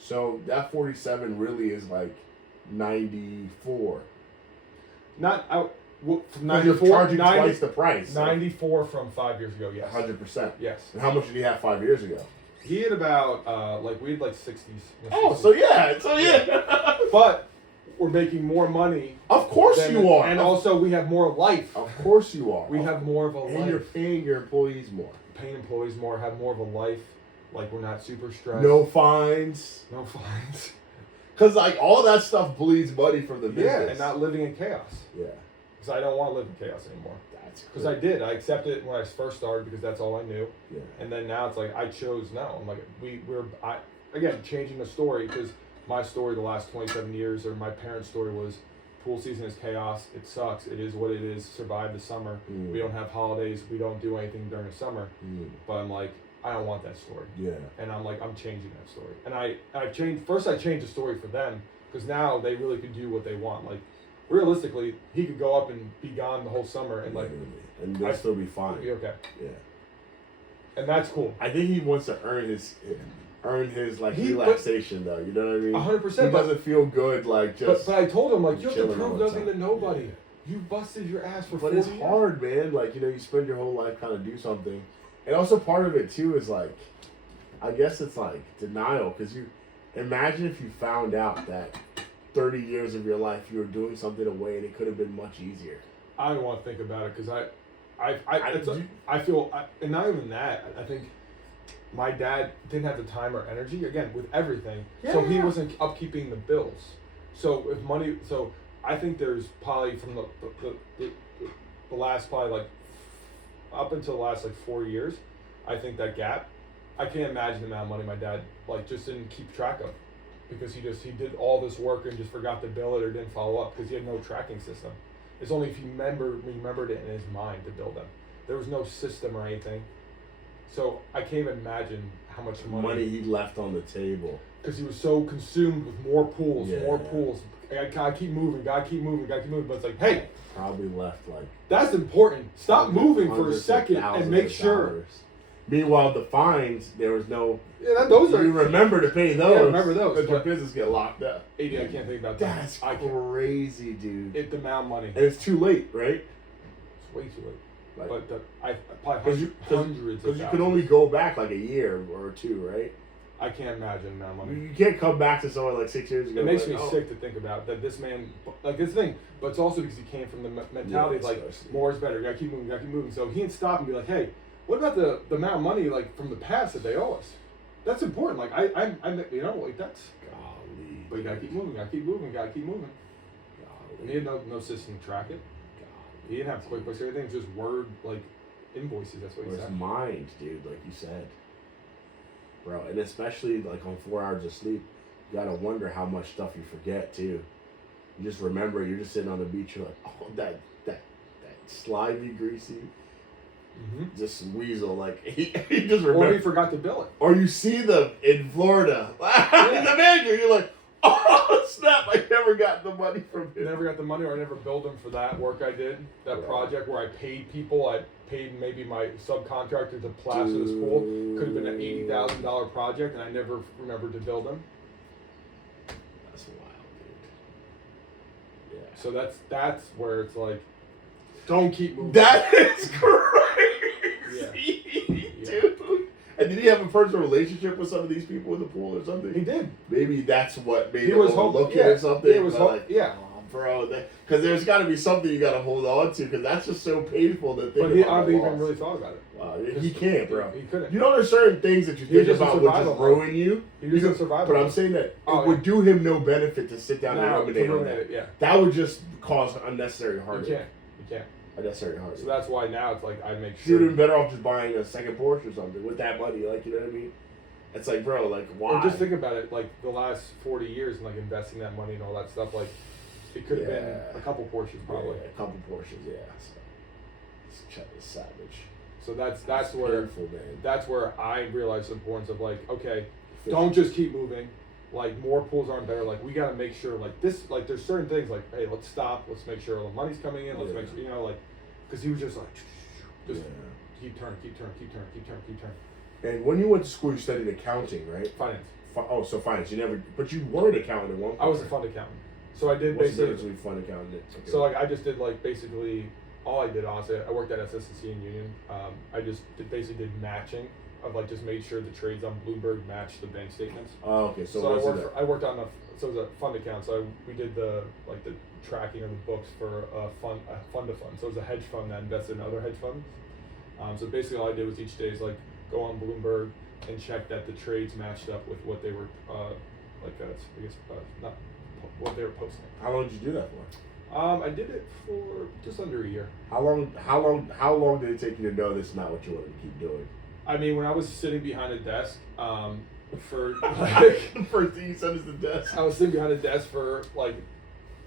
So that 47 really is like 94. Not out. From You're charging twice the price. 94 from 5 years ago, yes. 100%. Yes. And how much did he have 5 years ago? He had about, we had like 60s. Oh, 60s. So yeah. But we're making more money. Of course you are. And also we have more life. Of course you are. We have more of a life. And you're paying your employees more. Paying employees more, have more of a life. Like we're not super stressed. No fines. Because like all that stuff bleeds money from the business. Yeah, and not living in chaos. Yeah. Because I don't want to live in chaos anymore. That's because I did. I accepted it when I first started because that's all I knew. Yeah. And then now it's like I chose no. I'm like again changing the story because my story the last 27 years or my parents' story was pool season is chaos. It sucks. It is what it is. Survive the summer. We don't have holidays. We don't do anything during the summer. But I'm like I don't want that story. Yeah. And I'm like I'm changing that story. And I changed first. I changed the story for them because now they really can do what they want. Like. Realistically, he could go up and be gone the whole summer and and they'll still be fine. Be okay. Yeah. And that's cool. I think he wants to earn his like relaxation though. You know what I mean? 100%. He doesn't feel good like just. But I told him like you have to prove nothing to nobody. Yeah. You busted your ass for. But it's hard, man. Like you spend your whole life kind of do something, and also part of it too is like, I guess it's like denial because you imagine if you found out that. 30 years of your life you were doing something away and it could have been much easier. I don't want to think about it because I feel and not even that I think my dad didn't have the time or energy again with everything so he wasn't upkeeping the bills so I think there's probably from the last probably like up until the last like 4 years I think that gap I can't imagine the amount of money my dad like just didn't keep track of. Because he did all this work and just forgot to bill it or didn't follow up because he had no tracking system. It's only if he remembered it in his mind to bill them. There was no system or anything. So I can't even imagine how much money he left on the table. Because he was so consumed with more pools. I keep moving, gotta keep moving. But it's like, hey, probably left like that's important. Stop moving for a second and make sure. Meanwhile, the fines, there was no. Yeah, those are. You remember to pay those. Yeah, remember those. But your business get locked up. I can't think about that. That's crazy, dude. It's the amount of money. And it's too late, right? It's way too late. Like, but I probably hundreds. Because you can only go back like a year or two, right? I can't imagine the amount of money. You can't come back to someone like 6 years ago. It makes me sick to think about that. This man, like this thing, but it's also because he came from the mentality of like more is better. You gotta keep moving. So he didn't stop and be like, hey. What about the amount of money like from the past that they owe us? that's important. Like I you know, like that's. Golly. But you gotta keep moving. Gotta keep moving. Gotta keep moving. Golly. And he had no system to track it. Golly. He didn't have QuickBooks or anything. Just Word like invoices. That's what he Or his said. mind, dude, like you said. Bro, and especially like on 4 hours of sleep, you gotta wonder how much stuff you forget too. You just remember you're just sitting on the beach, you're like, oh, that slimy, greasy, just weasel, like he just remember. Or he forgot to bill it. Or you see them in Florida, the manager, you're like, oh snap! I never got the money from him. Never got the money, or I never billed him for that work I did, that project where I paid people. I paid maybe my subcontractor to plaster this pool. Could have been an $80,000 project, and I never remembered to bill them. That's wild, dude. Yeah. So that's where it's like, don't keep moving. That is crazy, dude. And did he have a personal relationship with some of these people in the pool or something? He did. Maybe that's what made He him was overlook yeah, it or something. It was like, yeah. oh, bro, because there's got to be something you got to hold on to, because that's just so painful to think But he, I about. don't think even really thought about it. Wow, he can't, bro. He couldn't. You know, there's certain things that you He was think just a about would survival just ruin you. He was just survival. But I'm saying that Oh, it would do him no benefit to sit down and No, ruminate to on ruminate that. it, yeah. That would just cause unnecessary heartache. You can't. Unnecessary heartache. So that's why now it's like I make You'd sure. have been better off just buying a second Porsche or something with that money, like, you know what I mean? It's like, bro, like, why? Or just think about it, like the last 40 years and like investing that money and all that stuff. Like it could have been a couple Porsches probably. Yeah, a couple Porsches, yeah. So, it's savage. So that's where painful, man. that's where I realized the importance of like, okay, don't just keep moving. Like more pools aren't better. Like we got to make sure like this. Like there's certain things like, hey, let's stop. Let's make sure all the money's coming in. Let's make sure, you know, like, because he was just like, just keep turning. And when you went to school, you studied accounting, right? Finance. So finance. You never, but you were an accountant at one point. I was a fund accountant. So I did What's the basically. difference between fund accountant? Okay. So like I just did like basically all I did honestly. I worked at SS&C and Union. I just basically did matching of like just made sure the trades on Bloomberg matched the bank statements. Oh, okay. So I worked on so it was a fund account. So we did the tracking of the books for a fund to fund. So it was a hedge fund that invested in other hedge funds. So basically all I did was each day is like go on Bloomberg and check that the trades matched up with what they were not what they were posting. How long did you do that for? I did it for just under a year. How long did it take you to know this is not what you wanted to keep doing? I mean, when I was sitting behind a desk, for like The first thing you said is the desk. I was sitting behind a desk for like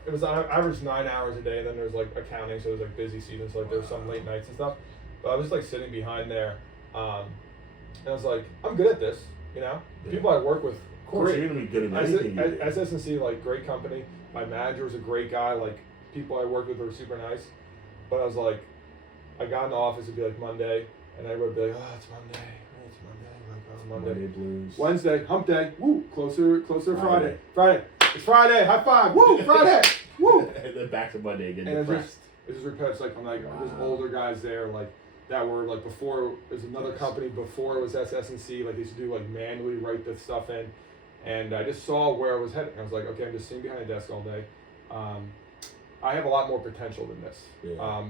it was on average 9 hours a day, and then there was like accounting, so it was like busy season, so like there was some late nights and stuff. But I was just like sitting behind there, and I was like, I'm good at this, you know. Yeah. People I work with, Of course, you're gonna be good at anything you do. SS&C, like great company. My manager was a great guy. Like people I worked with were super nice. But I was like, I got in the office, it'd be like Monday, and everybody would be like, oh, it's Monday. It's Monday. Like, oh, Monday blues. Wednesday, hump day. Woo, closer to Friday. It's Friday. High five. Woo, Friday. Woo. And then back to Monday again. And Depressed. it's just repetitive. Like I'm like, there's older guys there, like that were like before. There's another company before it was SS&C. Like they used to do like manually write the stuff in, and I just saw where I was heading. I was like, okay, I'm just sitting behind a desk all day. I have a lot more potential than this. Yeah.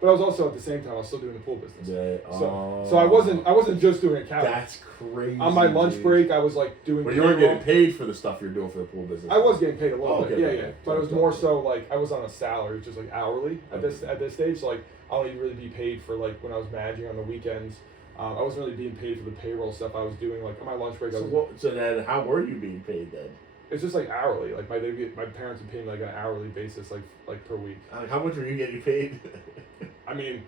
But I was also at the same time I was still doing the pool business. Yeah. So I wasn't just doing accounting. That's crazy. On my lunch break, I was like doing. But you weren't getting paid for the stuff you're doing for the pool business. I was getting paid a little bit, okay. yeah. But it was more so like I was on a salary, just like hourly at this stage. So like I don't even really be paid for like when I was managing on the weekends. I wasn't really being paid for the payroll stuff I was doing. Like on my lunch break, So then, how were you being paid then? It's just like hourly. Like my parents would pay me like an hourly basis, like per week. How much were you getting paid? I mean,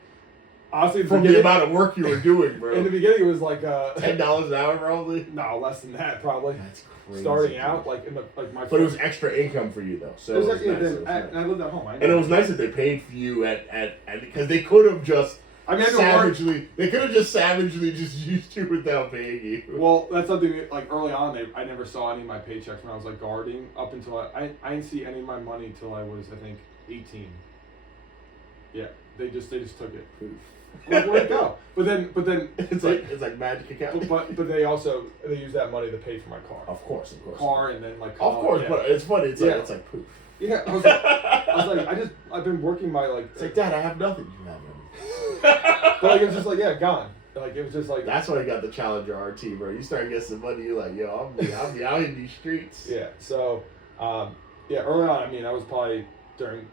honestly, from the amount of work you were doing, bro. In the beginning, it was like $10 an hour, probably. No, less than that, probably. That's crazy. Starting out, like my. But it was extra income for you though, so it was nice. and I lived at home. And it was nice that they paid for you at because they could have just. They could have just savagely just used you without paying you. Well, that's something like early on. I never saw any of my paychecks when I was like guarding up until I didn't see any of my money till I was I think 18. Yeah, they just took it. Like, where'd it go? But then it's like magic account. But they use that money to pay for my car. Of course. Car and then like. Of course, yeah. but it's funny. It's like poof. Yeah, I was like I've been working my like. It's like, Dad, I have nothing. You have nothing. But like it was just like gone. Like it was just like That's why you got the Challenger RT, bro. You start getting some money, you're like, yo, I'll be out in these streets. Yeah. So, early on, I mean, I was probably during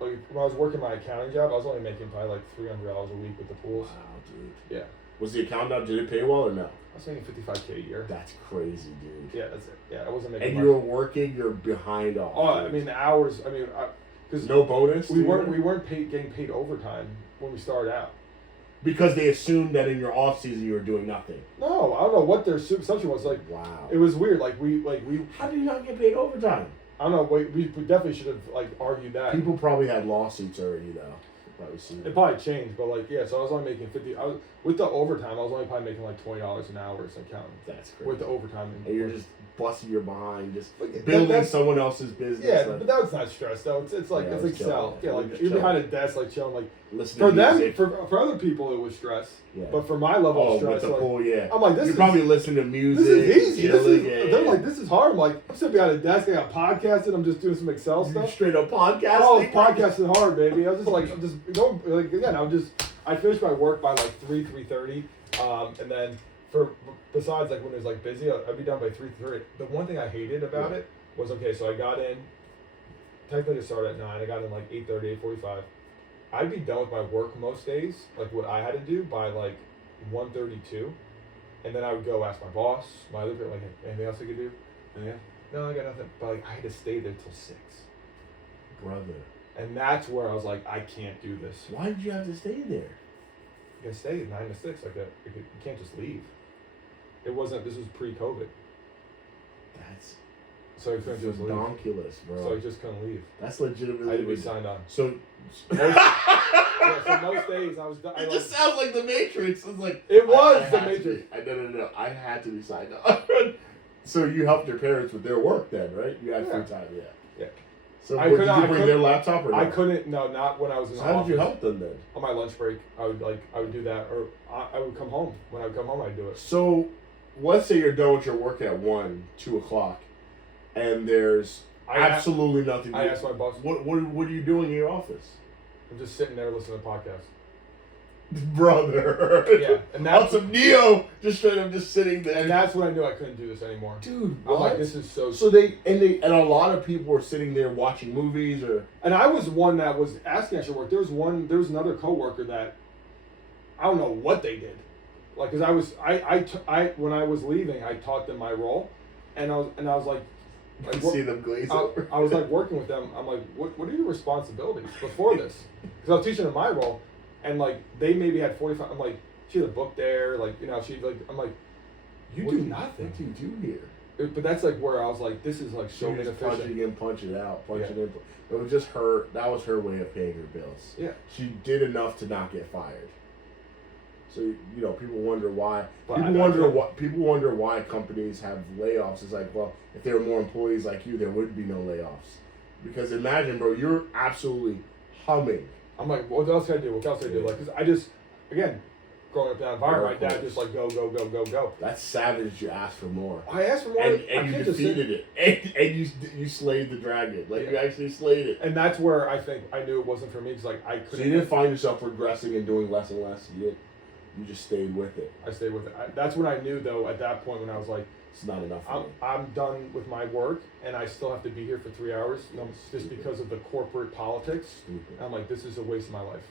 like when I was working my accounting job, I was only making probably like $300 a week with the pools. Wow, dude. Yeah. Was the account job? Did it pay well or no? I was making $55K a year. That's crazy, dude. Yeah, that's it. Yeah, I wasn't making. And much. you were working. You're behind off. Oh, dude. I mean the hours. I mean, because no bonus. We weren't getting paid overtime when we started out. Because they assumed that in your off season you were doing nothing. No, I don't know what their assumption was. Like, wow, it was weird. Like we. How do you not get paid overtime? I don't know. We definitely should have like argued that. People probably had lawsuits already though. Probably seen it probably changed, but like so I was only making 50. I was with the overtime. I was only probably making like $20 an hour as an accountant. That's crazy. With the overtime, and you're just busting your behind, just like, building someone else's business. Yeah, like, but that was not stress though. It's like it's like sell. Yeah, like you're behind a desk, like chilling, like listening for them. For other people, it was stress. Yeah. But for my level of stress, with the pool, yeah. I'm like, you're probably listening to music. This is easy. They're yeah. like, this is hard. I'm like, I'm sitting behind a desk. I got podcasting. I'm just doing some Excel stuff. Straight up podcasting. Oh, podcasting hard, baby. I was just like, I'm just going like again. I finished my work by like 3:30, and then besides like when it was like busy, I'd be done by 3:30. The one thing I hated about it was so I got in. Technically, I started at 9. I got in like 8:30, 8:45. I'd be done with my work most days, like what I had to do by like 1:32, and then I would go ask my boss, my other like anything else I could do, and no, I got nothing. But like I had to stay there till 6. Brother. And that's where I was like, I can't do this. Why did you have to stay there? You gotta stay 9 to 6. You can't just leave. It wasn't. This was pre-COVID. That's so I couldn't just leave. Ridiculous, bro. So I just couldn't leave. That's legitimately. I had to be signed on. So. So most days I was. It just sounds like the Matrix. It's like it was the Matrix. No. I had to be signed on. So you helped your parents with their work then, right? You had free time, yeah. So did you bring their laptop or not? I couldn't. No, not when I was in the office. How did you help them then? On my lunch break, I would do that, or I would come home. When I would come home, I'd do it. So, let's say you're done with your work at 1, 2 o'clock, and there's absolutely nothing. I asked my boss. What are you doing in your office? I'm just sitting there listening to podcasts. Brother. Yeah, and that's some Neo. Just straight up, just sitting there. And that's when I knew I couldn't do this anymore. Dude, I'm like, this is so. So and a lot of people were sitting there watching movies or. And I was one that was asking extra work. There was another coworker that I don't know what they did, like because I when I was leaving, I taught them my role, and I was like. See them glaze over. I was like working with them. I'm like, what are your responsibilities before this? Because I was teaching them my role, and like they maybe had 45. I'm like, she had a book there, like she like. I'm like, you do nothing. What do you do here? But that's like where I was like, this is like so inefficient. Punching in, punching out, punching in. It was just her. That was her way of paying her bills. Yeah. She did enough to not get fired. So people wonder why. But People wonder why companies have layoffs. It's like, well, if there were more employees like you, there would be no layoffs. Because imagine, bro, you're absolutely humming. I'm like, what else can I do? What else can I do? Like, cause I just, again, growing up in that environment, my dad just like go. That's savage. You asked for more. I asked for more, and you defeated it, and you slayed the dragon. Like you actually slayed it. And that's where I think I knew it wasn't for me because like I couldn't. So you didn't find yourself regressing and doing less and less. You just stayed with it. I stayed with it. That's when I knew, though, at that point when I was like, it's not enough for me. I'm done with my work, and I still have to be here for 3 hours just because of the corporate politics. Stupid. I'm like, this is a waste of my life.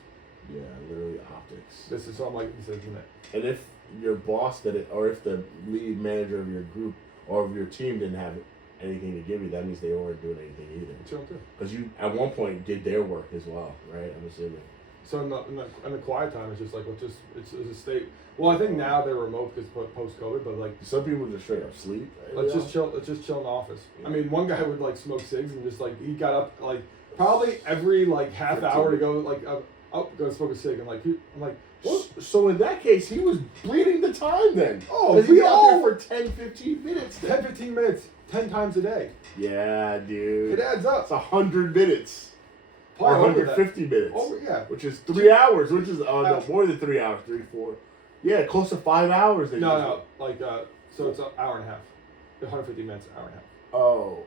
Yeah, literally optics. So I'm like, this isn't it. And if your boss did it, or if the lead manager of your group or of your team didn't have anything to give you, that means they weren't doing anything either. True. Because you, at one point, did their work as well, right? I'm assuming. So in the quiet time, it's just like, it's a state. Well, I think now they're remote because post-COVID, but like some people just straight up sleep. Let's just chill in the office. Yeah. I mean, one guy would like smoke cigs and just like he got up like probably every like half hour to go like go smoke a cig and like I'm like, what? So in that case, he was bleeding the time then. Oh, we all there for 10, 15 minutes. 10, 15 minutes, 10 times a day. Yeah, dude. It adds up. It's 100 minutes. Or 150 minutes. Oh, yeah. Which is 3 hours, which is no, more than 3 hours, 3, 4. Yeah, close to 5 hours. No, like, so it's an hour and a half. 150 minutes, an hour and a half. Oh.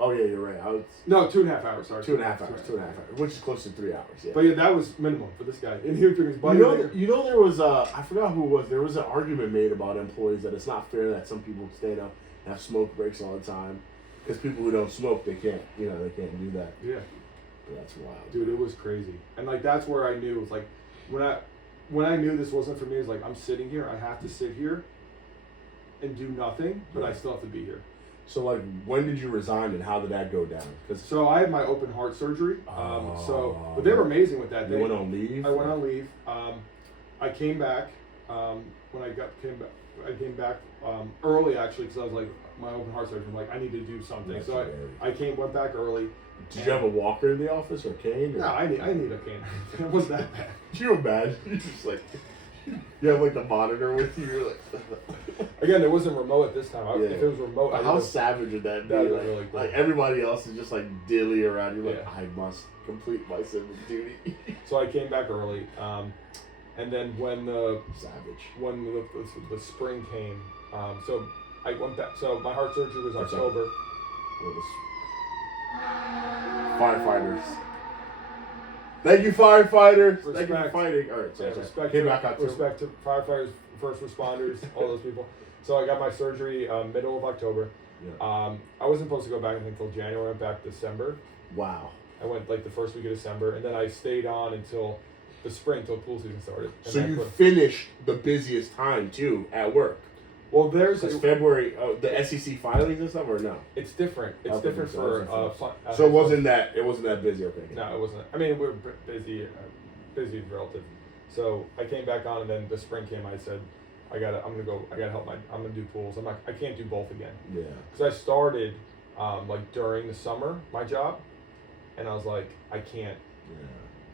Oh yeah, you're right. I was No, 2.5 hours. Sorry, 2.5 hours, 2.5 hours, which is close to 3 hours. Yeah. But yeah, that was minimum for this guy. And he was his buddy. You know, there was I forgot who it was. There was an argument made about employees that it's not fair that some people stand up and have smoke breaks all the time, because people who don't smoke, they can't do that. Yeah. But that's wild, dude. It was crazy, and like that's where I knew, it was like when I knew this wasn't for me. It's like, I'm sitting here. I have to sit here and do nothing, but I still have to be here. So like, when did you resign and how did that go down? So I had my open heart surgery. But they were amazing with that. You went on leave? I went on leave. I came back when I came back early, actually, because I was like, my open heart surgery. I'm like, I need to do something. That's so I went back early. Did you have a walker in the office or cane? Or? No, I need a cane. It wasn't that bad. Can you imagine? You're just like, you have like the monitor with you. You're like, again, it wasn't remote at this time. If it was remote, how savage would that be? Really cool. Like everybody else is just like dilly around. You're like, I must complete my civic duty. So I came back early, and then when the spring came, so I went back. So my heart surgery was October. Firefighters. Thank you, firefighters. Respect. Thank you for fighting. All right, so respect to firefighters, first responders, all those people. So I got my surgery middle of October. Yeah. I wasn't supposed to go back, I think, until January. I went back December. Wow. I went like the first week of December, and then I stayed on until the spring, until pool season started. And so you finished the busiest time too at work. Well, there's February, the SEC filings and stuff, or no? It's different. It's different for so it wasn't that busy. Okay. No, it wasn't. I mean, we were busy. Busy is relative. So I came back on, and then the spring came. I said, I'm gonna help I'm gonna do pools. I can't do both again. Yeah. Because I started like during the summer, my job, and I was like, I can't. Yeah.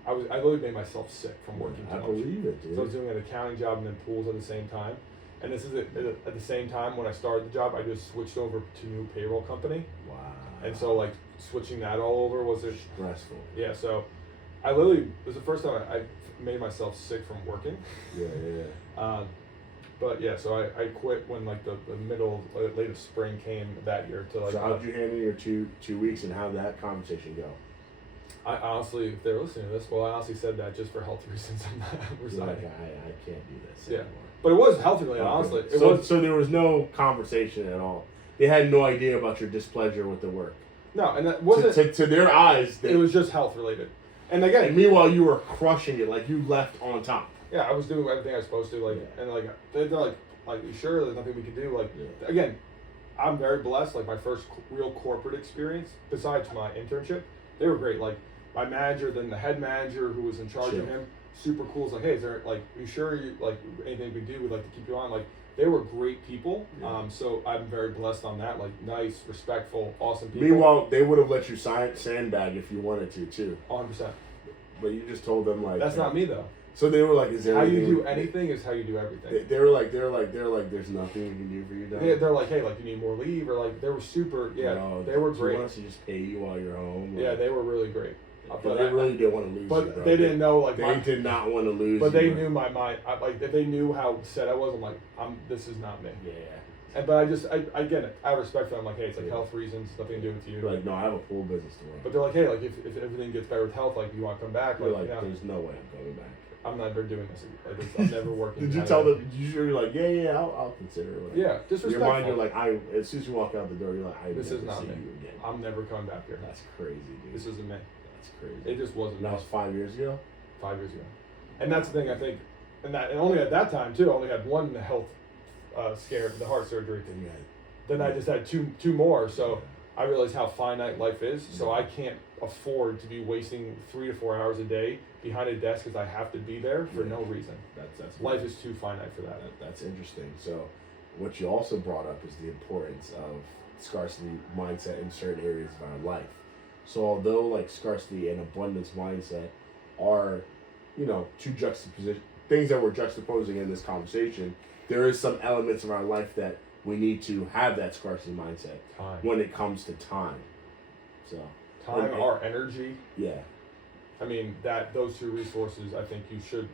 I literally made myself sick from working too much. I believe it, dude. So I was doing an accounting job and then pools at the same time. And this is at the same time when I started the job, I just switched over to new payroll company. Wow. And so like switching that all over was stressful. Yeah. So I literally, it was the first time I made myself sick from working. Yeah. But yeah, so I quit when like the middle, late of spring came that year to like. So how'd you handle your two weeks, and how'd that conversation go? I honestly, if they're listening to this, well, I honestly said that just for health reasons. I'm not resigning. Like, I can't do this anymore. But it was healthy related, honestly. So there was no conversation at all. They had no idea about your displeasure with the work. No, and that wasn't to their eyes. It was just health related. And again, and meanwhile, you were crushing it. Like, you left on top. Yeah, I was doing everything I was supposed to. Like, and like they're like, you sure? There's nothing we can do. Like, again, I'm very blessed. Like, my first real corporate experience, besides my internship, they were great. Like, my manager, then the head manager who was in charge of him, super cool. It's like, hey, is there like, are you sure you like anything we do? We'd like to keep you on. Like, they were great people. Yeah. So I'm very blessed on that. Like, nice, respectful, awesome people. Meanwhile, they would have let you sandbag if you wanted to too. 100%. But you just told them like, that's not me though. So they were like, "Is there how you do anything is how you do everything." They're like, "There's nothing we can do for you." Yeah, they're like, "Hey, like you need more leave," or like they were super. Yeah, they were great. They want us to just pay you while you're home. Yeah, they were really great. But they really didn't want to lose. But you, bro. They didn't know like they did not want to lose. But they knew my mind. Like if they knew how set I was, I'm like, this is not me. Yeah. And but I get it. I have respect for them. Like, hey, it's like health reasons, nothing to do with you. Like, no, I have a pool business to run. But they're like, hey, like if everything gets better with health, like you want to come back. Like, there's no way I'm coming back. I'm never doing this. Like, I'm never working. Did you tell them? You're like, yeah, I'll consider it. Yeah, disrespectful. Your mind, you're like, as soon as you walk out the door, you're like, this is not me. You again. I'm never coming back here. That's crazy, dude. This isn't me. That's crazy. It just wasn't. That was 5 years ago. 5 years ago, and that's the thing I think, and only at that time too. I only had one health scare, the heart surgery. Then I just had two more. So I realized how finite life is. So I can't afford to be wasting 3 to 4 hours a day behind a desk because I have to be there for no reason. That's life is too finite for that. That's interesting. So what you also brought up is the importance of scarcity mindset in certain areas of our life. So although like scarcity and abundance mindset are, two things that we're juxtaposing in this conversation, there is some elements of our life that we need to have that scarcity mindset when it comes to time. So time, our energy. Yeah. I mean those two resources, I think you should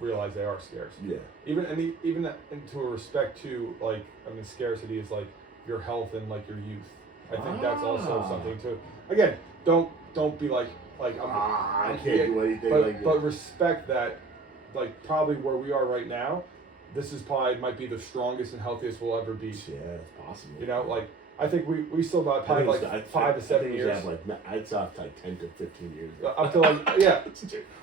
realize they are scarce. Yeah. Even that, into a respect to like, I mean, scarcity is like your health and like your youth. I think that's also something too. Again, don't be like I can't do anything but respect that, like probably where we are right now, this is probably might be the strongest and healthiest we'll ever be. Yeah, it's possible. You know, like I think we still got probably like 5 to 7 years. Have I'd say like 10 to 15 years. Up to like yeah.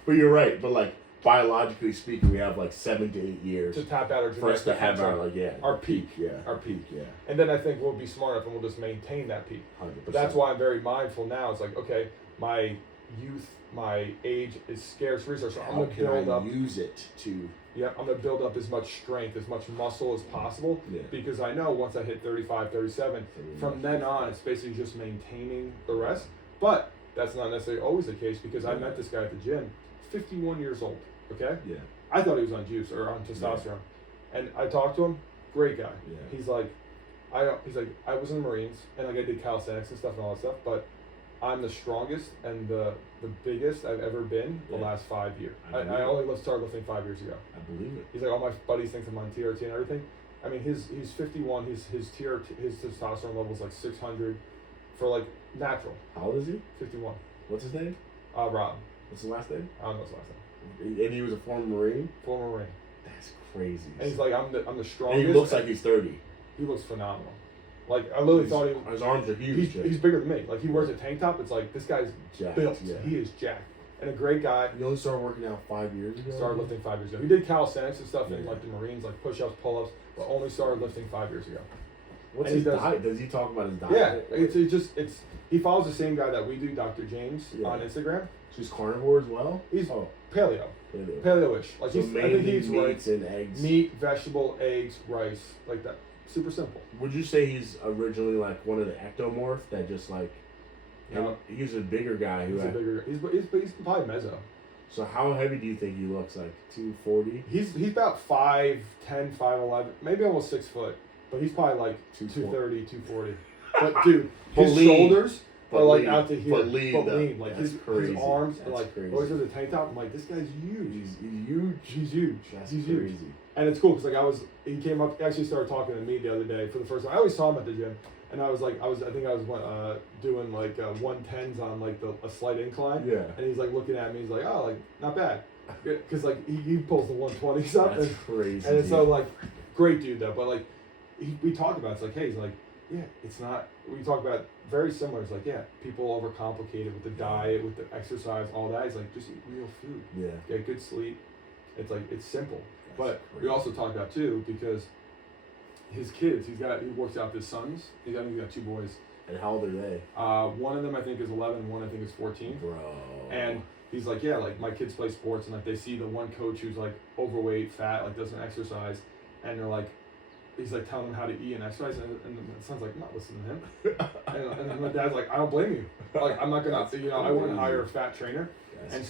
But you're right. But like biologically speaking, we have like 7 to 8 years to tap out our for us to have our peak. Yeah, our peak. Yeah. And then I think we'll be smart enough and we'll just maintain that peak. 100%. But that's why I'm very mindful now. It's like, okay, my youth, my age is scarce resource. So I'm gonna build up. Use it to. Yeah, I'm gonna build up as much strength, as much muscle as possible. Yeah. Because I know once I hit 35, 37, from then on it's basically just maintaining the rest. But that's not necessarily always the case because I met this guy at the gym, 51 years old. Okay. Yeah. I thought he was on juice or on testosterone, and I talked to him. Great guy. Yeah. He's like, I was in the Marines and like I did calisthenics and stuff and all that stuff, but I'm the strongest and the biggest I've ever been the last 5 years. I only started lifting 5 years ago. I believe it. He's like, all my buddies think I'm on TRT and everything. I mean, he's 51. His testosterone level is like 600 for like natural. How old is he? 51. What's his name? Rob. What's his last name? I don't know his last name. And he was a former Marine. Former Marine. That's crazy. And he's like, I'm the strongest. And he looks like he's 30. He looks phenomenal. Like I literally thought his arms are huge. He's bigger than me. Like he wears a tank top. It's like this guy's jacked, built. Yeah. He is jacked and a great guy. You only started working out 5 years ago. Started lifting 5 years ago. He did calisthenics and stuff in like the Marines, like push-ups, pull-ups, but only started lifting 5 years ago. What's his diet? Does he talk about his diet? Yeah, it's he follows the same guy that we do, Dr. James, on Instagram. So he's carnivore as well. He's paleo. Paleo-ish. Like so I think he eats meats and eggs. Meat, vegetable, eggs, rice, like that. Super simple. Would you say he's originally like one of the ectomorph that just like? No, he's a bigger guy. He's probably meso. So how heavy do you think he looks? Like 240? He's about 5'10", 5'11", maybe almost 6 foot, but he's probably like 230, 240. But dude, his shoulders are like out to here, but lean. Like his arms are like always with a tank top. I'm like, this guy's huge. He's huge. He's huge. That's he's crazy. Huge. And it's cool because he came up, actually started talking to me the other day for the first time. I always saw him at the gym, and I think I was doing like 110s on like a slight incline. Yeah. And he's like looking at me. He's like, oh, like not bad, because like he pulls the 120s up. That's crazy. And it's so like great dude though, but like we talked about it. It's like, hey, he's like, yeah, it's not. We talk about very similar. It's like, yeah, people overcomplicate it with the diet, with the exercise, all that. He's like, just eat real food. Yeah. Get good sleep. It's like it's simple. But crazy. we also talked about too because his kids, he works out with his sons. He's got 2 boys. And how old are they? One of them I think is 11, one I think is 14. Bro. And he's like, yeah, like my kids play sports and like they see the one coach who's like overweight, fat, like doesn't exercise, and they're like, he's like telling them how to eat and exercise, and the son's like, I'm not listening to him. and then my dad's like, I don't blame you. Like I'm not gonna, I wouldn't hire a fat trainer. That's and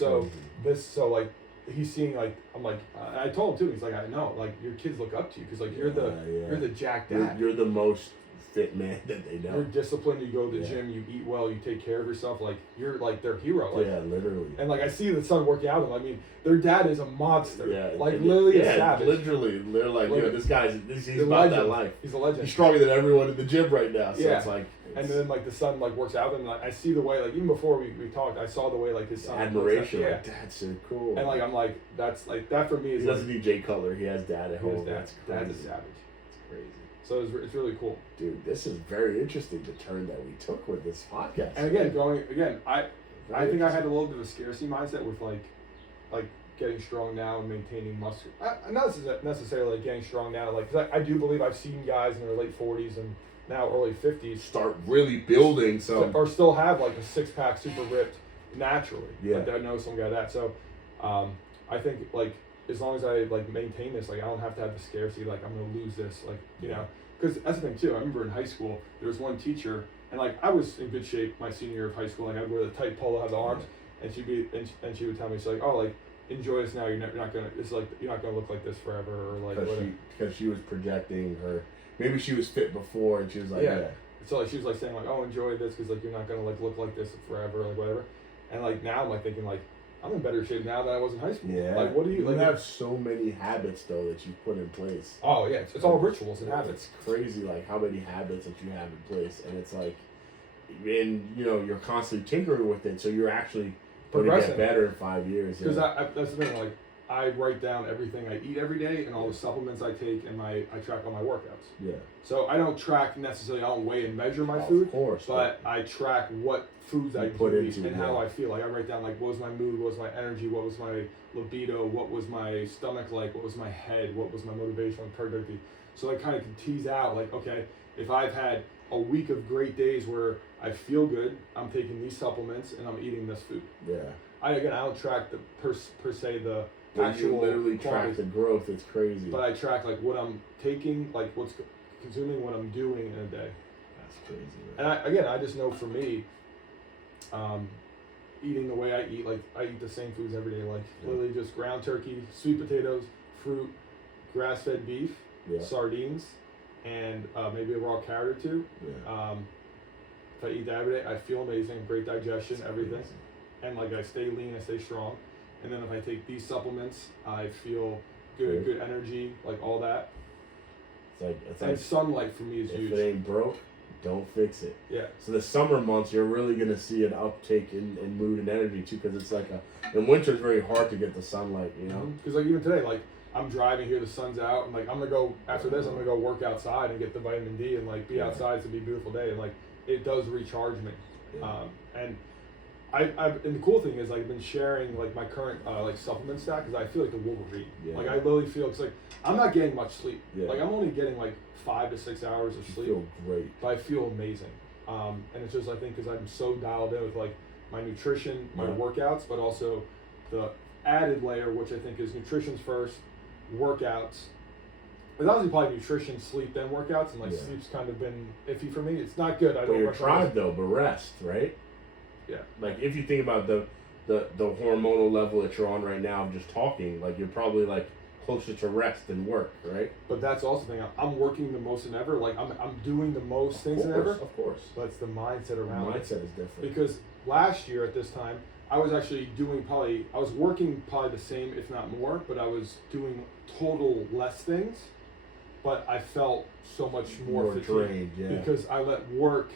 so like. He's seeing like I'm like I told him too. He's like, I know, like your kids look up to you because like you're the jacked dad. You're the most fit man that they know. You're disciplined. You go to the gym. You eat well. You take care of yourself. Like you're like their hero. Like, yeah, literally. And like I see the son working out with them. I mean, their dad is a monster. Yeah, like literally a savage. Literally, they're like, this guy's he's about that life. He's a legend. He's stronger than everyone in the gym right now. So it's like. And then like the son like works out and I see the way like even before we talked I saw the way like his son admiration like that's so cool. And like I'm like that's like that for me is he doesn't need Jay Cutler. He has dad at home. Dad's a savage. It's crazy. So it's really cool, dude. This is very interesting. The turn that we took with this podcast. And again I think I had a little bit of a scarcity mindset with like getting strong now and maintaining muscle. Not necessarily like getting strong now like because I do believe I've seen guys in their late 40s and now early 50s start really building some or still have like a 6-pack super ripped naturally. Yeah. Like I know some guy that. So I think like as long as I like maintain this, like I don't have to have the scarcity like I'm gonna lose this, like because that's the thing too. I remember in high school there was one teacher and like I was in good shape my senior year of high school. Like I'd wear the tight polo, have the arms, and she would tell me, she's like, oh, like enjoy this now. You're not gonna. It's like you're not gonna look like this forever or like because she was projecting her. Maybe she was fit before, and she was like, yeah. So like she was like saying like, oh, enjoy this because like you're not gonna like look like this forever, like whatever. And like now I'm like thinking like I'm in better shape now than I was in high school. Yeah. Like what do you like? You have so many habits though that you put in place. Oh yeah, it's all rituals and habits. It's crazy like how many habits that you have in place, and it's like and you're constantly tinkering with it, so you're actually going to get better in 5 years. Because that's the thing, like I write down everything I eat every day and all the supplements I take, and I track all my workouts. Yeah. So I don't track necessarily, I don't weigh and measure my food, of course, but I track what foods I put eat into and how I feel. Like I write down like what was my mood, what was my energy, what was my libido, what was my stomach like, what was my head, what was my motivation, productivity. So I kind of can tease out like, okay, if I've had a week of great days where I feel good, I'm taking these supplements and I'm eating this food. Yeah. I don't track the per se the But actual you literally quantities, track the growth. It's crazy. but I track like what I'm taking, like what's consuming, what I'm doing in a day. That's crazy. Man. And I just know for me, eating the way I eat, like I eat the same foods every day, like literally just ground turkey, sweet potatoes, fruit, grass-fed beef, sardines, and maybe a raw carrot or two. Yeah. If I eat that every day, I feel amazing, great digestion, everything, and like I stay lean, I stay strong. And then if I take these supplements, I feel good energy, like all that. It's like sunlight for me is huge. If it ain't broke, don't fix it. Yeah. So the summer months, you're really gonna see an uptake in mood and energy too, because it's like in winter it's very hard to get the sunlight, Because like even today, like I'm driving here, the sun's out, and like I'm gonna go after this, I'm gonna go work outside and get the vitamin D and like be outside. It's gonna be a beautiful day, and like it does recharge me. Yeah. And and the cool thing is like, I've been sharing like my current like supplement stack because I feel like the Wolverine. Yeah. Like I literally feel it's like I'm not getting much sleep. Yeah. Like I'm only getting like 5 to 6 hours of sleep. You feel great. But I feel amazing. And it's just I think because I'm so dialed in with like my nutrition, my workouts, but also the added layer, which I think is nutrition's first, workouts. It's obviously probably nutrition, sleep, then workouts, and like sleep's kind of been iffy for me. It's not good. I don't. You're tried though, but rest, right? Yeah. Like if you think about the hormonal level that you're on right now, just talking, like you're probably like closer to rest than work, right? But that's also the thing. I'm working the most than ever. Like I'm doing the most things than ever. Of course. But it's the mindset around it. The mindset is different. Because last year at this time, I was actually I was working probably the same, if not more, but I was doing total less things. But I felt so much more fatigued because I let work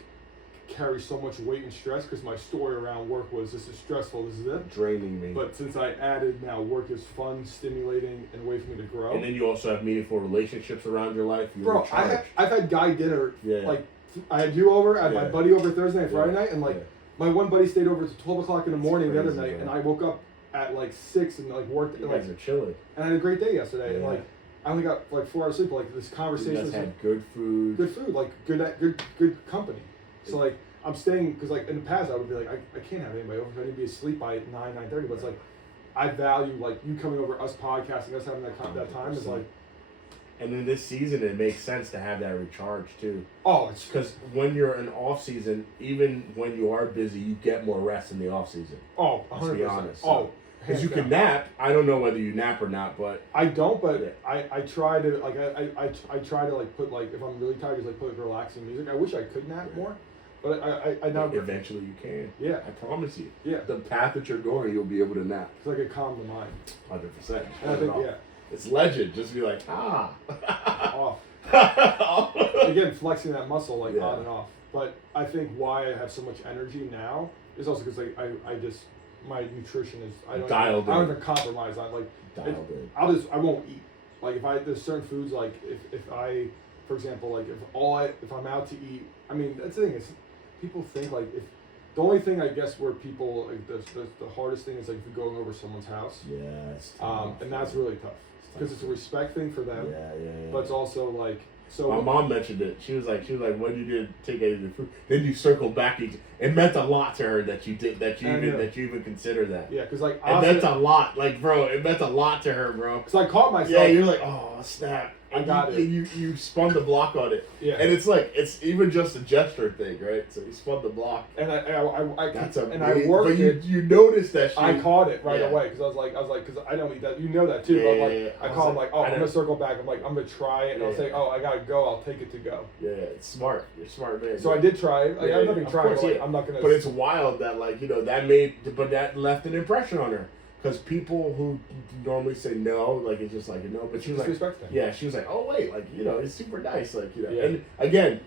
carry so much weight and stress because my story around work was this is stressful, this is it. Draining me. But since I added now work is fun, stimulating, and a way for me to grow. And then you also have meaningful relationships around your life. Bro, I've had guy dinner. Like I had you over, I had my buddy over Thursday and Friday night, and like my one buddy stayed over to 12 o'clock in the morning the other night, and I woke up at like 6 and like worked. You guys are chilling. And I had a great day yesterday, and like I only got like 4 hours sleep. But, like this conversation. You guys had good food. Good food, like good company. So like I'm staying because like in the past I would be like I can't have anybody over. I need to be asleep by 9:30. But it's like I value like you coming over, us podcasting, us having that time is like. And in this season, it makes sense to have that recharge too. Oh, it's because when you're in off season, even when you are busy, you get more rest in the off season. Oh, 100%. Let's be honest. Oh, because you can nap. I don't know whether you nap or not, but I don't. But I try to like I try to like put like if I'm really tired, just like put like relaxing music. I wish I could nap more, but I now eventually you can. Yeah, I promise you. Yeah, the path that you're going, you'll be able to nap. It's like a calm the mind. 100%. I think it's legend. Just be like off. Again, flexing that muscle like on and off. But I think why I have so much energy now is also because like I just my nutrition is I don't even compromise on like I won't eat. Like if there's certain foods like if I for example like if I'm out to eat, I mean that's the thing is people think like if the only thing I guess where people like the hardest thing is like if you're going over someone's house. Yeah. And that's really tough because it's a respect thing for them. Yeah. But it's also like. So my mom mentioned it. She was like, when you did take any of the food, then you circled back. It meant a lot to her that you did that you even consider that. Yeah, because like it meant a lot, like bro. It meant a lot to her, bro. Because I caught myself. Yeah, you're like, oh snap. I got it. You spun the block on it. Yeah. And it's like it's even just a gesture thing, right? So you spun the block. And I that's amazing. And I worked but it. You noticed that shit. I caught it right away because I was like, because I don't eat that. You know that too. But like, I call him like, oh, I'm gonna circle back. I'm like, I'm gonna try it. And I'll say, oh, I gotta go. I'll take it to go. Yeah, it's smart. You're smart, man. So I did try it. Like, I have nothing trying. But like, I'm not gonna. But it's wild that like that left an impression on her. Because people who normally say no, like it's just like no, but she was like, thing. Yeah, she was like, oh wait, like it's super nice, like Yeah. And again,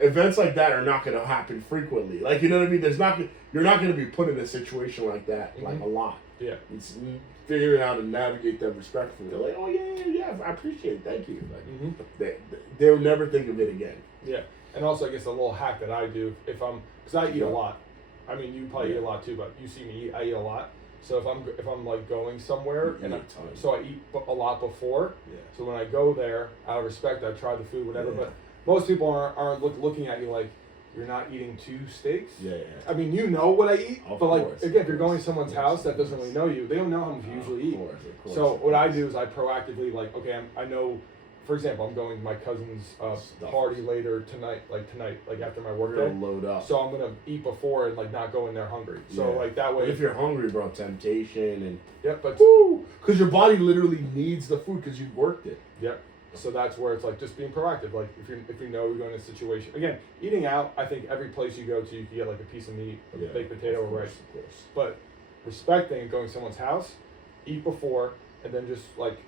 events like that are not going to happen frequently. Like, you know what I mean? You're not going to be put in a situation like that like a lot. Yeah. It's figuring out how to navigate them respectfully. They're like, oh yeah, I appreciate it, thank you. Like, they'll never think of it again. Yeah, and also I guess a little hack that I do because I eat a lot. I mean, you probably eat a lot too, but you see me eat. I eat a lot. So if I'm like going somewhere so I eat a lot before. Yeah. So when I go there, out of respect, I try the food, whatever. Yeah. But most people aren't looking at you like you're not eating 2 steaks. Yeah. I mean, you know what I eat, of but like course, again, if you're going to someone's house that doesn't really know you, they don't know how much you usually eat. Of course, so what I do is I proactively okay, I know. For example, I'm going to my cousin's party later tonight, like after my work day. Load up. So I'm gonna eat before and like not go in there hungry. So like that way. But if you're hungry, bro, temptation and but because your body literally needs the food because you've worked it. Yep. So that's where it's like just being proactive. Like if you know you're going in a situation. Again, eating out. I think every place you go to, you can get like a piece of meat, a baked potato, or rice. Of course. But respecting and going to someone's house, eat before, and then just like.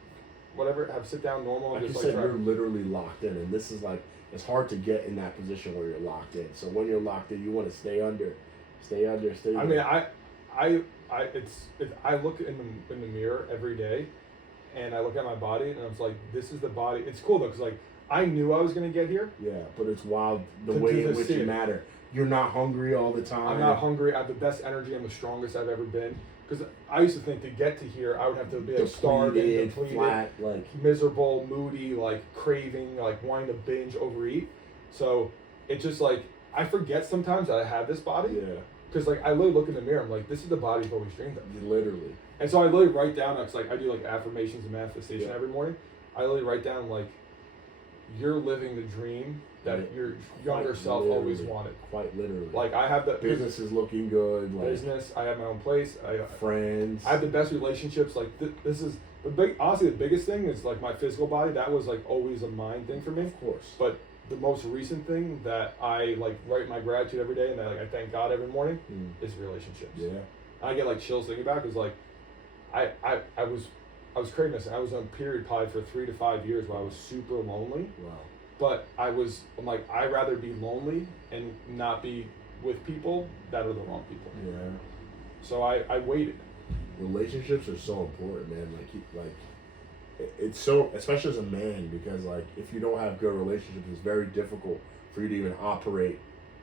Whatever, sit down normal. Like and just you said, you're literally locked in, and this is like it's hard to get in that position where you're locked in. So when you're locked in, you want to stay under. I mean, I look in the mirror every day, and I look at my body, and I was like, this is the body. It's cool though, because like I knew I was gonna get here. Yeah, but it's wild the way in which you matter. You're not hungry all the time. I'm not hungry. I have the best energy. I'm the strongest I've ever been. Because I used to think to get to here, I would have to be like starved and depleted, flat, like miserable, moody, like craving, like wanting to binge, overeat. So it's just like I forget sometimes that I have this body. Yeah. Because like I literally look in the mirror, I'm like, this is the body I've always dreamed of. Literally. And so I literally write down. It's like I do like affirmations and manifestation every morning. I literally write down like, you're living the dream that your younger self always wanted. Quite literally. Like I have the business is looking good. Like, business. I have my own place. Friends. I have the best relationships. Like this is honestly the biggest thing is like my physical body. That was like always a mind thing for me. Of course. But the most recent thing that I like write my gratitude every day and that like I thank God every morning is relationships. Yeah. I get like chills thinking about it because like I was craving this. I was on a period probably for 3 to 5 years where I was super lonely. Wow. But I'm like, I'd rather be lonely and not be with people that are the wrong people. Yeah. So I waited. Relationships are so important, man. It's so, especially as a man, because like if you don't have good relationships, it's very difficult for you to even operate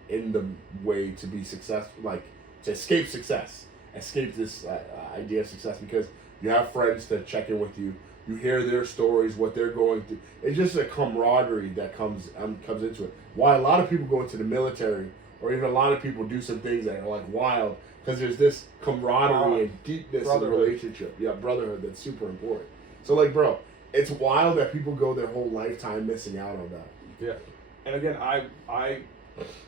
in the way to be successful, like to escape success, escape this idea of success, because you have friends to check in with you. You hear their stories, what they're going through. It's just a camaraderie that comes into it. Why a lot of people go into the military, or even a lot of people do some things that are like wild, because there's this camaraderie and deepness in the relationship. Yeah, brotherhood, that's super important. So like, bro, it's wild that people go their whole lifetime missing out on that. Yeah, and again, I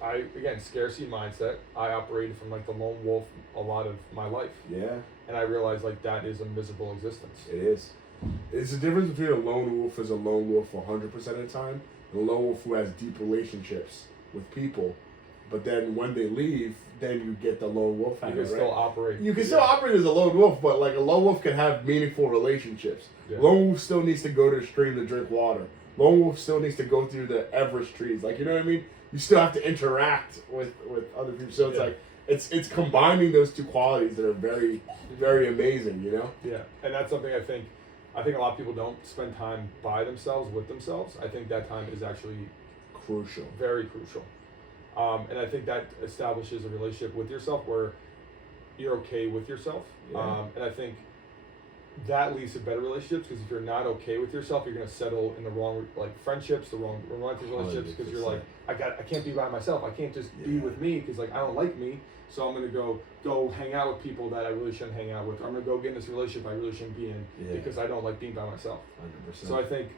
again, scarcity mindset. I operated from like the lone wolf a lot of my life. Yeah. And I realized like that is a miserable existence. It is. It's the difference between a lone wolf as a lone wolf 100% of the time, and a lone wolf who has deep relationships with people, but then when they leave, then you get the lone wolf habit, You can still operate. You can still operate as a lone wolf, but like a lone wolf can have meaningful relationships. Yeah. Lone wolf still needs to go to the stream to drink water. Lone wolf still needs to go through the Everest trees. Like, you know what I mean? You still have to interact with other people. So it's like, it's combining those two qualities that are very, very amazing, you know? Yeah, and that's something I think a lot of people don't spend time by themselves, with themselves. I think that time is actually crucial. Very crucial. And I think that establishes a relationship with yourself where you're okay with yourself. Yeah. And I think that leads to better relationships, because if you're not okay with yourself, you're going to settle in the wrong friendships, the wrong romantic relationships, because you're like, I can't be by myself. I can't just be with me because like I don't like me. So I'm going to go hang out with people that I really shouldn't hang out with. I'm going to go get in this relationship I really shouldn't be in because I don't like being by myself. 100%. So I think,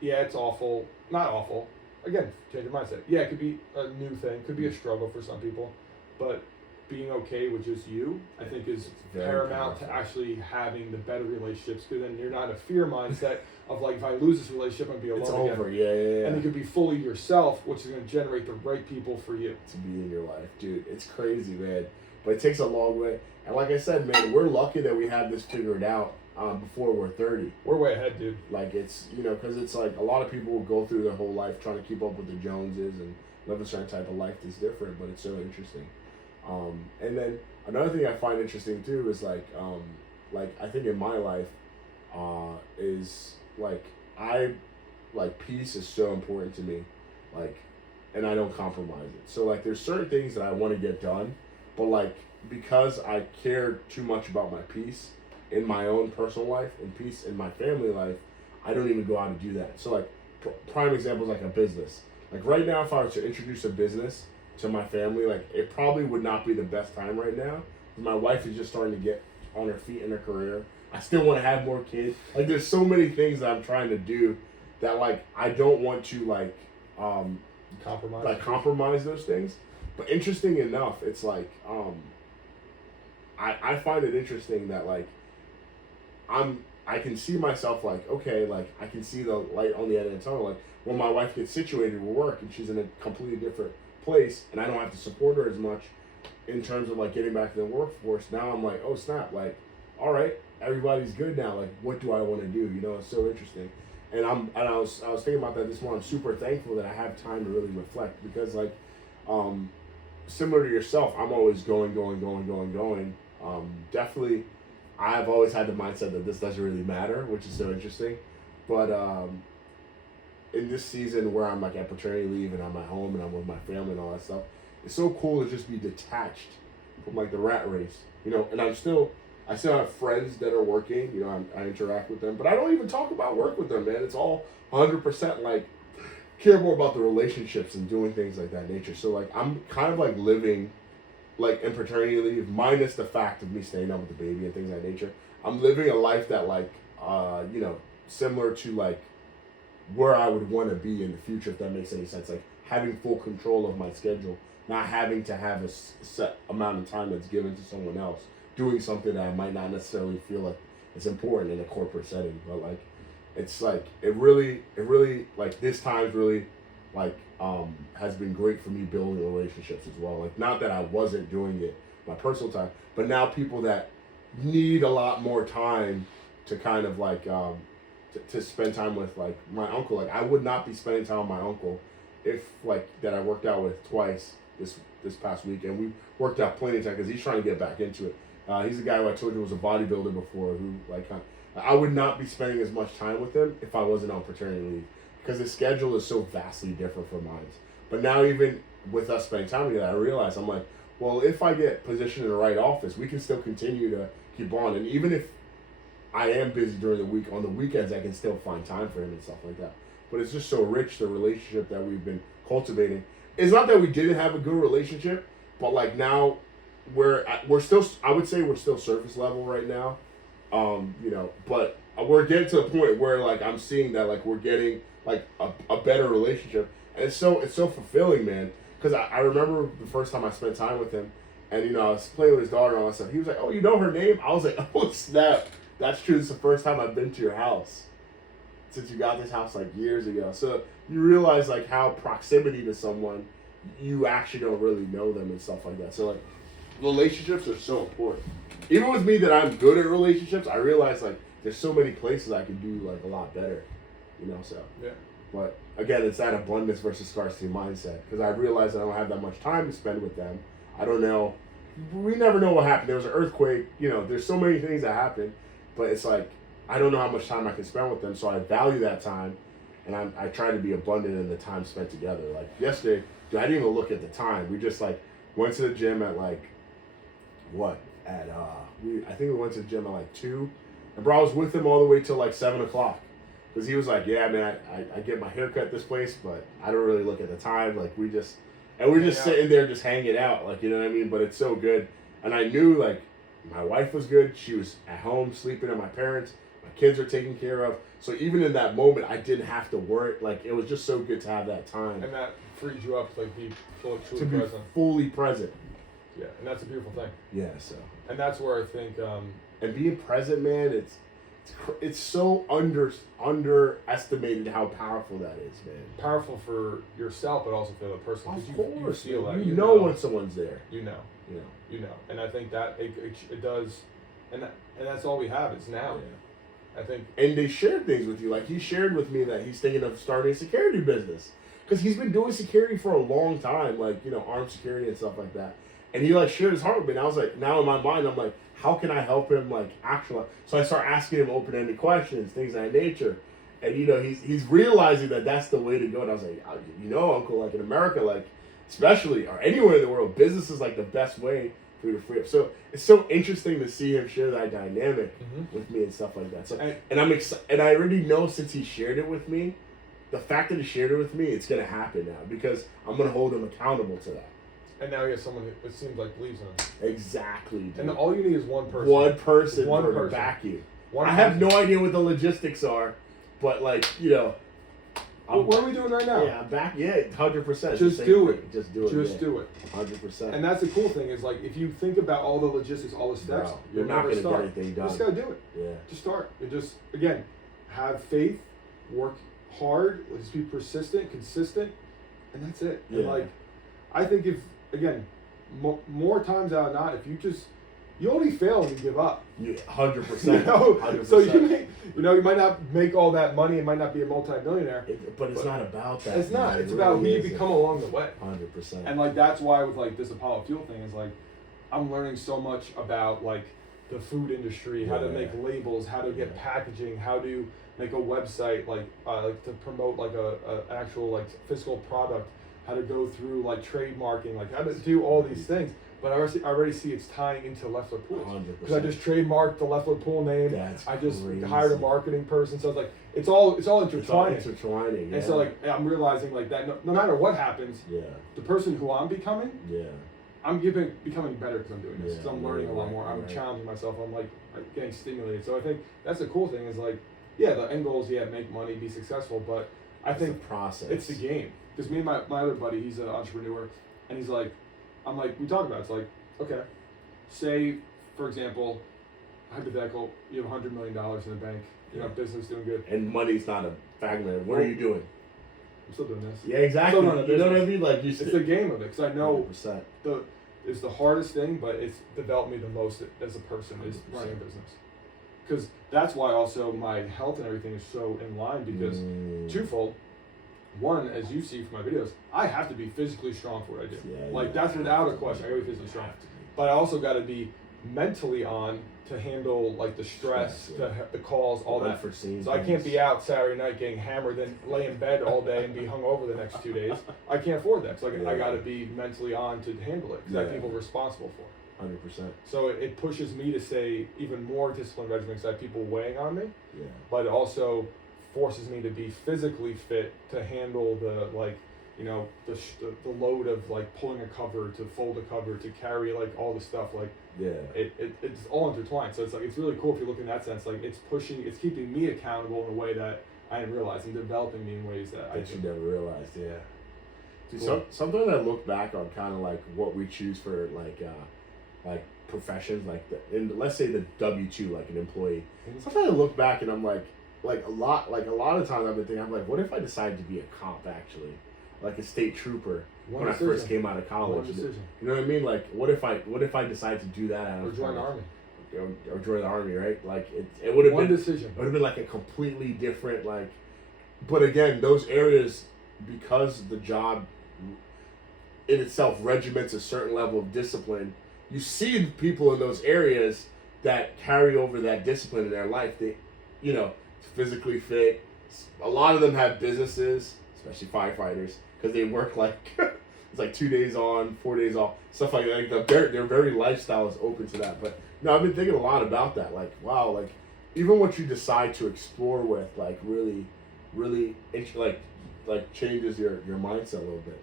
it's awful. Not awful. Again, change your mindset. Yeah, it could be a new thing. Could be a struggle for some people. But being okay with just you, I think, is paramount to actually having the better relationships, because then you're not in a fear mindset of like, if I lose this relationship, I'm going to be alone again. It's over, yeah. And you could be fully yourself, which is going to generate the right people for you. To be in your life. Dude, it's crazy, man. But it takes a long way. And like I said, man, we're lucky that we have this figured out. before we're 30. We're way ahead, dude. Like, it's, because it's like a lot of people will go through their whole life trying to keep up with the Joneses and live a certain type of life that's different, but it's so interesting. And then another thing I find interesting too is like I think in my life is like peace is so important to me, like, and I don't compromise it. So like there's certain things that I want to get done, but like because I care too much about my peace in my own personal life and peace in my family life, I don't even go out and do that. So like prime example is like a business. Like right now, if I were to introduce a business to my family, like it probably would not be the best time right now. My wife is just starting to get on her feet in her career. I still want to have more kids. Like there's so many things that I'm trying to do that like I don't want to compromise those things. But interesting enough, it's like I find it interesting that like I can see myself like, okay, like I can see the light on the end of the tunnel. Like when my wife gets situated with work and she's in a completely different place and I don't have to support her as much in terms of like getting back to the workforce, now I'm like, oh snap, like, all right, everybody's good now. Like, what do I want to do? It's so interesting. And I was thinking about that this morning. I'm super thankful that I have time to really reflect because like, similar to yourself, I'm always going. Definitely, I've always had the mindset that this doesn't really matter, which is so interesting. But in this season where I'm like at paternity leave and I'm at home and I'm with my family and all that stuff, it's so cool to just be detached from like the rat race, and I still have friends that are working, I interact with them, but I don't even talk about work with them, man. It's all 100% like care more about the relationships and doing things like that nature. So like I'm kind of like living like in paternity leave, minus the fact of me staying up with the baby and things of that nature. I'm living a life that like, similar to like where I would want to be in the future, if that makes any sense. Like having full control of my schedule, not having to have a set amount of time that's given to someone else, doing something that I might not necessarily feel like it's important in a corporate setting. But like, it's like, it really, like this time's really like, has been great for me building relationships as well. Like, not that I wasn't doing it my personal time, but now people that need a lot more time to kind of like, to spend time with like my uncle. Like I would not be spending time with my uncle if like that I worked out with twice this past week, and we worked out plenty of time because he's trying to get back into it. He's a guy who I told you was a bodybuilder before, who like I would not be spending as much time with him if I wasn't on paternity leave because his schedule is so vastly different from mine. But now even with us spending time together, I realize I'm like, well, if I get positioned in the right office, we can still continue to keep on, and even if I am busy during the week, on the weekends I can still find time for him and stuff like that. But it's just so rich, the relationship that we've been cultivating. It's not that we didn't have a good relationship, but like now we're still, I would say we're still surface level right now. But we're getting to the point where like I'm seeing that like we're getting like a better relationship, and it's so fulfilling, man. Because I remember the first time I spent time with him, and I was playing with his daughter and all that stuff. He was like, "Oh, you know her name?" I was like, "Oh snap, that's true. This is the first time I've been to your house since you got this house like years ago." So you realize like how proximity to someone, you actually don't really know them and stuff like that. So like relationships are so important. Even with me that I'm good at relationships, I realize like there's so many places I can do like a lot better, so. Yeah. But again, it's that abundance versus scarcity mindset, because I realize I don't have that much time to spend with them. I don't know. We never know what happened. There was an earthquake. There's so many things that happen, but it's like I don't know how much time I can spend with them, so I value that time, and I try to be abundant in the time spent together. Like yesterday, dude, I didn't even look at the time. We just like went to the gym at like I think we went to the gym at like 2, and bro, I was with him all the way till like 7 o'clock, because he was like, yeah, man, I get my haircut this place, but I don't really look at the time. Like we're just sitting there just hanging out, like, you know what I mean? But it's so good, and I knew like my wife was good. She was at home sleeping at my parents. My kids are taken care of. So even in that moment, I didn't have to worry. Like it was just so good to have that time. And that freed you up to like be truly present. Fully present. Yeah, and that's a beautiful thing. Yeah, so. And that's where I think. And being present, man, it's so underestimated how powerful that is, man. Powerful for yourself, but also for the other person. Of course, you feel that. You know when someone's there. You know, and I think that it does and that's all we have. It's now. I think. And they shared things with you. Like, he shared with me that he's thinking of starting a security business. Because he's been doing security for a long time, like, you know, armed security and stuff like that. And he, like, shared his heart with me. And I was like, now in my mind, I'm like, how can I help him, like, actually? So I start asking him open-ended questions, things of that nature. And, you know, he's realizing that that's the way to go. And I was like, you know, Uncle, like, in America, like, especially, or anywhere in the world, business is, like, the best way for you to free up. So it's so interesting to see him share that dynamic with me and stuff like that. So, and I'm excited. And I already know, since he shared it with me, the fact that he shared it with me, it's going to happen now, because I'm going to hold him accountable to that. And now he has someone who, it seems like, believes in him. Exactly, dude. And all you need is one person. One person to back you. I have no idea what the logistics are, but, like, you know. What are we doing right now? Yeah, I'm back. Yeah, 100%. Just do it. Just do it. Just do it. 100%. And that's the cool thing is, like, if you think about all the logistics, all the steps, you're not going to get anything done. You just got to do it. Yeah. Just start. And just, again, have faith, work hard, just be persistent, consistent, and that's it. Yeah. And, like, I think if, again, more times out of not, if you only fail when you give up. 100%. You know? 100%. So you might not make all that money, and might not be a multi-millionaire. But it's not about that. It's not. It's about who you become along the way. 100%. And, like, that's why with, like, this Apollo Fuel thing is, like, I'm learning so much about, like, the food industry, how to make labels, how to get packaging, how to make a website, like to promote, like, a actual, like, physical product, how to go through, like, trademarking, like, how to do all these things. But I already see it's tying into Leffler Pools. 100%. Because I just trademarked the Leffler Pool name. That's I just crazy. hired a marketing person. So it's like, it's all intertwining. It's all intertwining, yeah. And so, like, I'm realizing, like, that no matter what happens, the person who I'm becoming, I'm becoming better because I'm doing this. Because I'm learning a lot more. I'm challenging myself. I'm, like, getting stimulated. So I think that's the cool thing is, like, yeah, the end goal is, make money, be successful. But I think the process. It's the game. Because me and my other buddy, he's an entrepreneur, and he's like, I'm like, we talk about it. It's like, okay, say, for example, hypothetical, you have $100 million in the bank, you know, business doing good. And money's not a factor. What are you doing? I'm still doing this. Yeah, exactly. You know what I mean? Like, it's the game of it, because I know 100%. It's the hardest thing, but it's developed me the most as a person, is 100%. running a business. Because that's why also my health and everything is so in line, because twofold. One, as you see from my videos, I have to be physically strong for what I do. That's without a question. I gotta be physically strong. But I also got to be mentally on to handle, like, the stress, the calls, all that. So I can't be out Saturday night getting hammered, then lay in bed all day and be hungover the next 2 days. I can't afford that. So I got to be mentally on to handle it, because I have people responsible for it. 100%. So it pushes me to stay even more disciplined regimen, because I have people weighing on me. Yeah. But it also forces me to be physically fit to handle the, like, you know, the load of, like, pulling a cover, to fold a cover, to carry, like, all the stuff, like, it's all intertwined. So it's like, it's really cool if you look in that sense, like, it's keeping me accountable in a way that I didn't realize, and developing me in ways that I you never realized. Yeah. See, cool. Sometimes I look back on kind of like what we choose for, like professions, like let's say the W-2, like an employee. Sometimes I look back and I'm like a lot of times I've been thinking, I'm like, what if I decided to be a cop, actually, like a state trooper when I first came out of college? You know what I mean? Like, what if I decided to do that out of join the army? Or join the army, right? Like, it would have been decision. It would have been like a completely different, like. But again, those areas, because the job in itself regiments a certain level of discipline, you see people in those areas that carry over that discipline in their life. They, you know, physically fit. A lot of them have businesses, especially firefighters, because they work like it's like 2 days on, 4 days off, stuff like that. Like their very lifestyle is open to that. But no, I've been thinking a lot about that. Like, wow, like even what you decide to explore with, like, really like changes your mindset a little bit.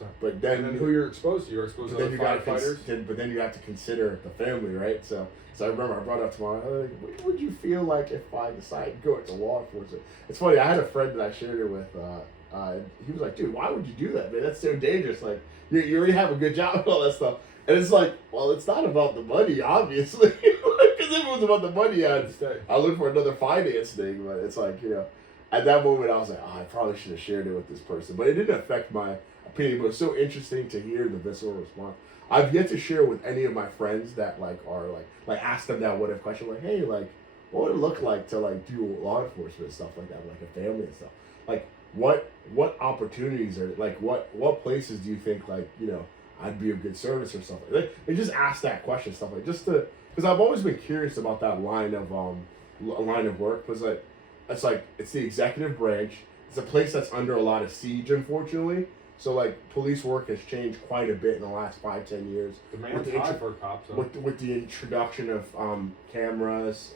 100%. But then who you're exposed to other firefighters. But then you have to consider the family, right? So I remember I brought up to my, like, what would you feel like if I decided to go into law enforcement? It's funny, I had a friend that I shared it with. He was like, dude, why would you do that, man? That's so dangerous. Like, you already have a good job and all that stuff. And it's like, well, it's not about the money, obviously. Because if it was about the money, I'd look for another finance thing. But it's like, you know, at that moment, I was like, I probably should have shared it with this person. But it didn't affect my opinion, but it's so interesting to hear the visceral response. I've yet to share with any of my friends that like are like ask them that what if question, like, hey, like, what would it look like to like do law enforcement and stuff like that, like a family and stuff. Like, what opportunities are like what places do you think like, you know, I'd be of good service or something. They just ask that question, stuff like just to, because I've always been curious about that line of work, because like it's the executive branch. It's a place that's under a lot of siege, unfortunately. So like police work has changed quite a bit in the last 5-10 years. Demand's high for cops. With the introduction of cameras,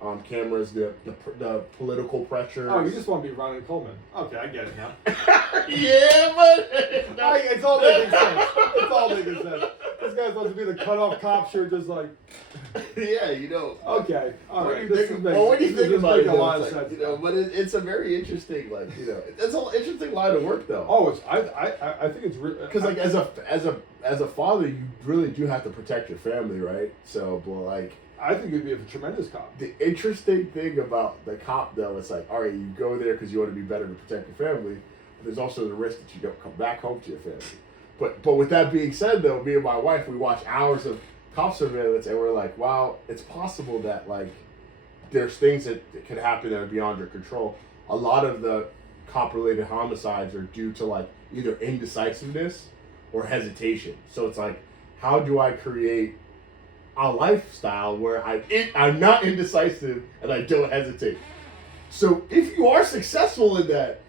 the political pressure. Oh, you just want to be Ronald Coleman. Okay, I get it now. Yeah, but it's all making sense. It's all making sense. This guy's supposed to be the cut-off cop shirt, just like. Yeah, you know. Okay, all right. When you think about it, a lot of sense. You know, but it's a very interesting, like, you know, it's an interesting line of work, though. Oh, I think it's because like as a father, you really do have to protect your family, right? So, but like. I think you'd be a tremendous cop. The interesting thing about the cop, though, is like, all right, you go there because you want to be better to protect your family, but there's also the risk that you don't come back home to your family. But with that being said, though, me and my wife, we watch hours of cop surveillance, and we're like, wow, it's possible that like there's things that can happen that are beyond your control. A lot of the cop-related homicides are due to like either indecisiveness or hesitation. So it's like, how do I create a lifestyle where I'm not indecisive and I don't hesitate? So if you are successful in that,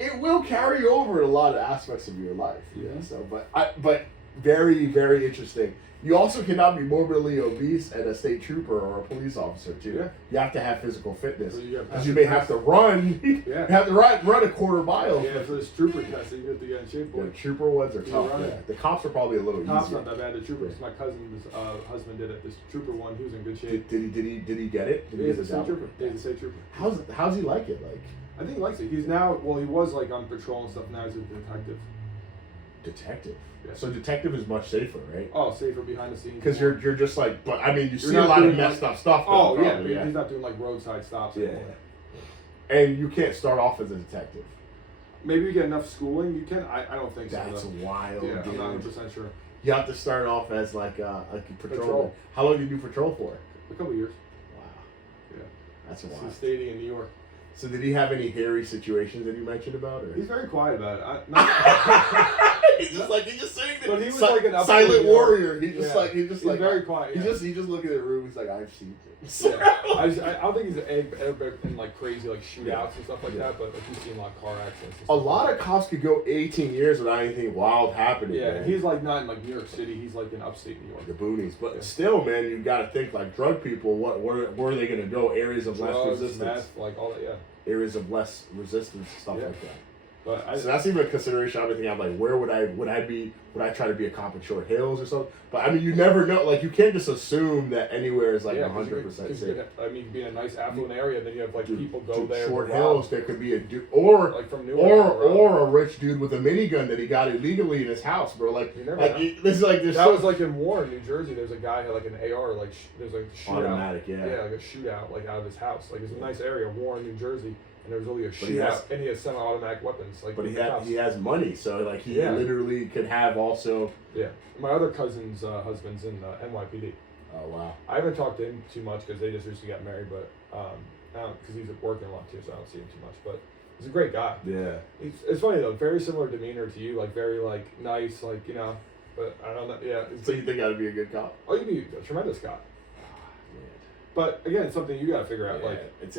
it will carry over in a lot of aspects of your life. Yeah. So, but very, very interesting. You also cannot be morbidly obese and a state trooper or a police officer too. Yeah. You have to have physical fitness because you may have to run. Yeah. You have to run a quarter mile. Yeah, for this trooper test, you have to get in shape for. The trooper ones are tough. Yeah. The cops are probably a little easier. Cops not that bad. The troopers. My cousin's husband did it. This trooper one, he was in good shape. Did he get it? He's a state trooper. Yeah, he's a state trooper. How's he like it? Like, I think he likes it. He's now, well, he was like on patrol and stuff. Now he's a detective. Detective. Yeah. So detective is much safer, right? Oh, safer behind the scenes. Because you're just like, but I mean, you see a lot of messed up stuff. Oh yeah, yeah, he's not doing like roadside stops anymore. And you can't start off as a detective. Maybe you get enough schooling. You can. I don't think so. That's wild. Yeah, dude. I'm not 100% sure. You have to start off as like a patrol. How long did you do patrol for? A couple of years. Wow. Yeah. That's wild. He's staying in New York. So did he have any hairy situations that you mentioned about? Or? He's very quiet about it. He's just sitting there. But he was like an silent warrior. He's just he's very quiet. Yeah. He just looking at the room. He's like, I've seen things. Yeah. I don't think he's ever been in like crazy like shootouts and stuff like that. But like he's seen a lot of car accidents. A lot of cops could go 18 years without anything wild happening. Yeah, man. he's like not in like New York City. He's like in upstate New York. The boonies, but still, man, you got to think like drug people. Where are they going to go? Areas of less resistance, meth, like all that. Yeah. Areas of less resistance, stuff like that. But so that's even a consideration. I've been thinking, I'm like, where would I try to be a cop in Short Hills or something? But I mean, you never know. Like, you can't just assume that anywhere is like 100% safe. I mean, you can be in a nice affluent area, then you have like people go there. Short Hills, there could be a dude, or like from Newark, or a rich dude with a minigun that he got illegally in his house, bro. Like this is like this. That was like in Warren, New Jersey. There's a guy who had like an AR, like there's like a shootout. Automatic, yeah, like a shootout, like out of his house. Like it's a nice area, Warren, New Jersey. And there was only a shootout, and he has semi-automatic weapons. Like, but he has money, so like he literally could have also. Yeah, my other cousin's husband's in NYPD. Oh wow! I haven't talked to him too much because they just recently got married, but because he's working a lot too, so I don't see him too much. But he's a great guy. Yeah. It's funny though, very similar demeanor to you, like very like nice, like you know. But I don't know. Yeah. So you think I'd be a good cop? Oh, you'd be a tremendous cop. But again, it's something you gotta figure out. Yeah, like it's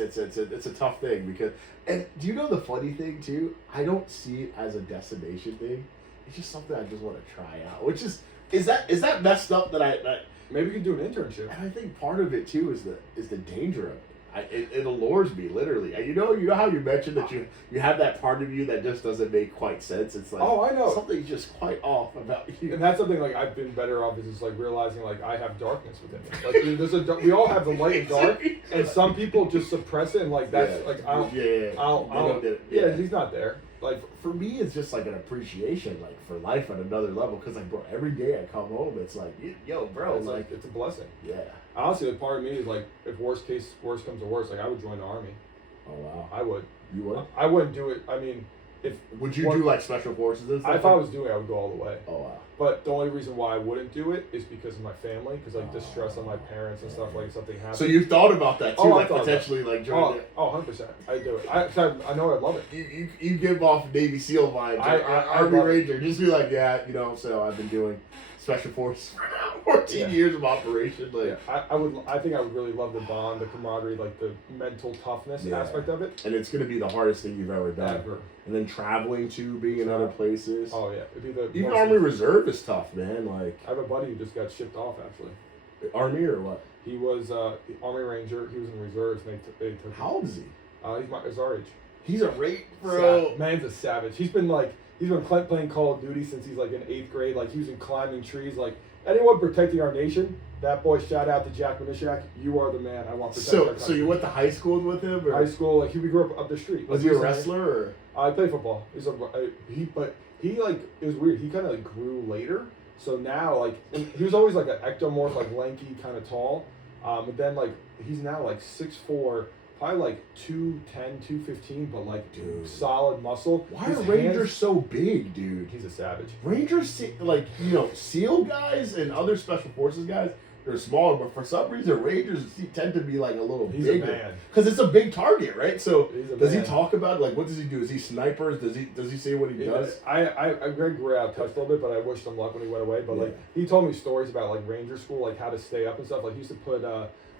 a tough thing because, and do you know the funny thing too? I don't see it as a destination thing. It's just something I just want to try out. Which is that messed up that I maybe you could do an internship. And I think part of it too is the danger of it. It allures me literally. And you know how you mentioned that you have that part of you that just doesn't make quite sense. It's like I know something's just quite off about you. And that's something like I've been better off is just like realizing like I have darkness within me. Like we all have the light and dark, and some people just suppress it and like that's like I don't get it. Yeah, he's not there. Like for me, it's just like an appreciation, like for life at another level. Because like, bro, every day I come home, it's like, yo, bro, it's like it's a blessing. Yeah. Honestly, like, part of me is like, if worst comes to worst, like I would join the army. Oh wow. I would. You would? I wouldn't do it. I mean, Would you do like special forces and stuff? If I was doing it, I would go all the way. Oh wow. But the only reason why I wouldn't do it is because of my family, because like the stress on my parents and stuff, like something happens. So you thought about that too, Oh, I like thought potentially like joining it. 100%. I do it. I know I'd love it. You give off Navy SEAL vibes. Army Ranger. Just be like, yeah, you know. So I've been doing special forces for 14 years of operation. Like, I think I would really love the bond, the camaraderie, like the mental toughness aspect of it. And it's gonna be the hardest thing you've ever done. Ever. And then traveling to, being in other places. Oh yeah, it'd be the even Army Reserve is tough, man. Like, I have a buddy who just got shipped off actually. Army or what? He was Army Ranger. He was in reserves. And they took him. How old is he? He's our age. He's a bro. Man's a savage. He's been playing Call of Duty since he's like in 8th grade. Like he was in climbing trees. Like anyone protecting our nation. That boy, shout out to Jack Manishak. You are the man. I want to protect our country. So you went to high school with him? Or? High school, like we grew up the street. Was he a wrestler or? I played football. But he like it was weird. He kind of like grew later. So now like he was always like an ectomorph, like lanky, kind of tall. But then like he's now like 6'4", probably like 210, 215, but like solid muscle. Why are Rangers so big, dude? He's a savage. Rangers, like, you know, SEAL guys and other special forces guys, they're smaller, but for some reason Rangers tend to be like a little bigger. Because it's a big target, right? So does he talk about, like, what does he do? Is he snipers? Does he say what he does? Greg Gray touched a little bit, but I wished him luck when he went away. But like he told me stories about like Ranger school, like how to stay up and stuff. Like he used to put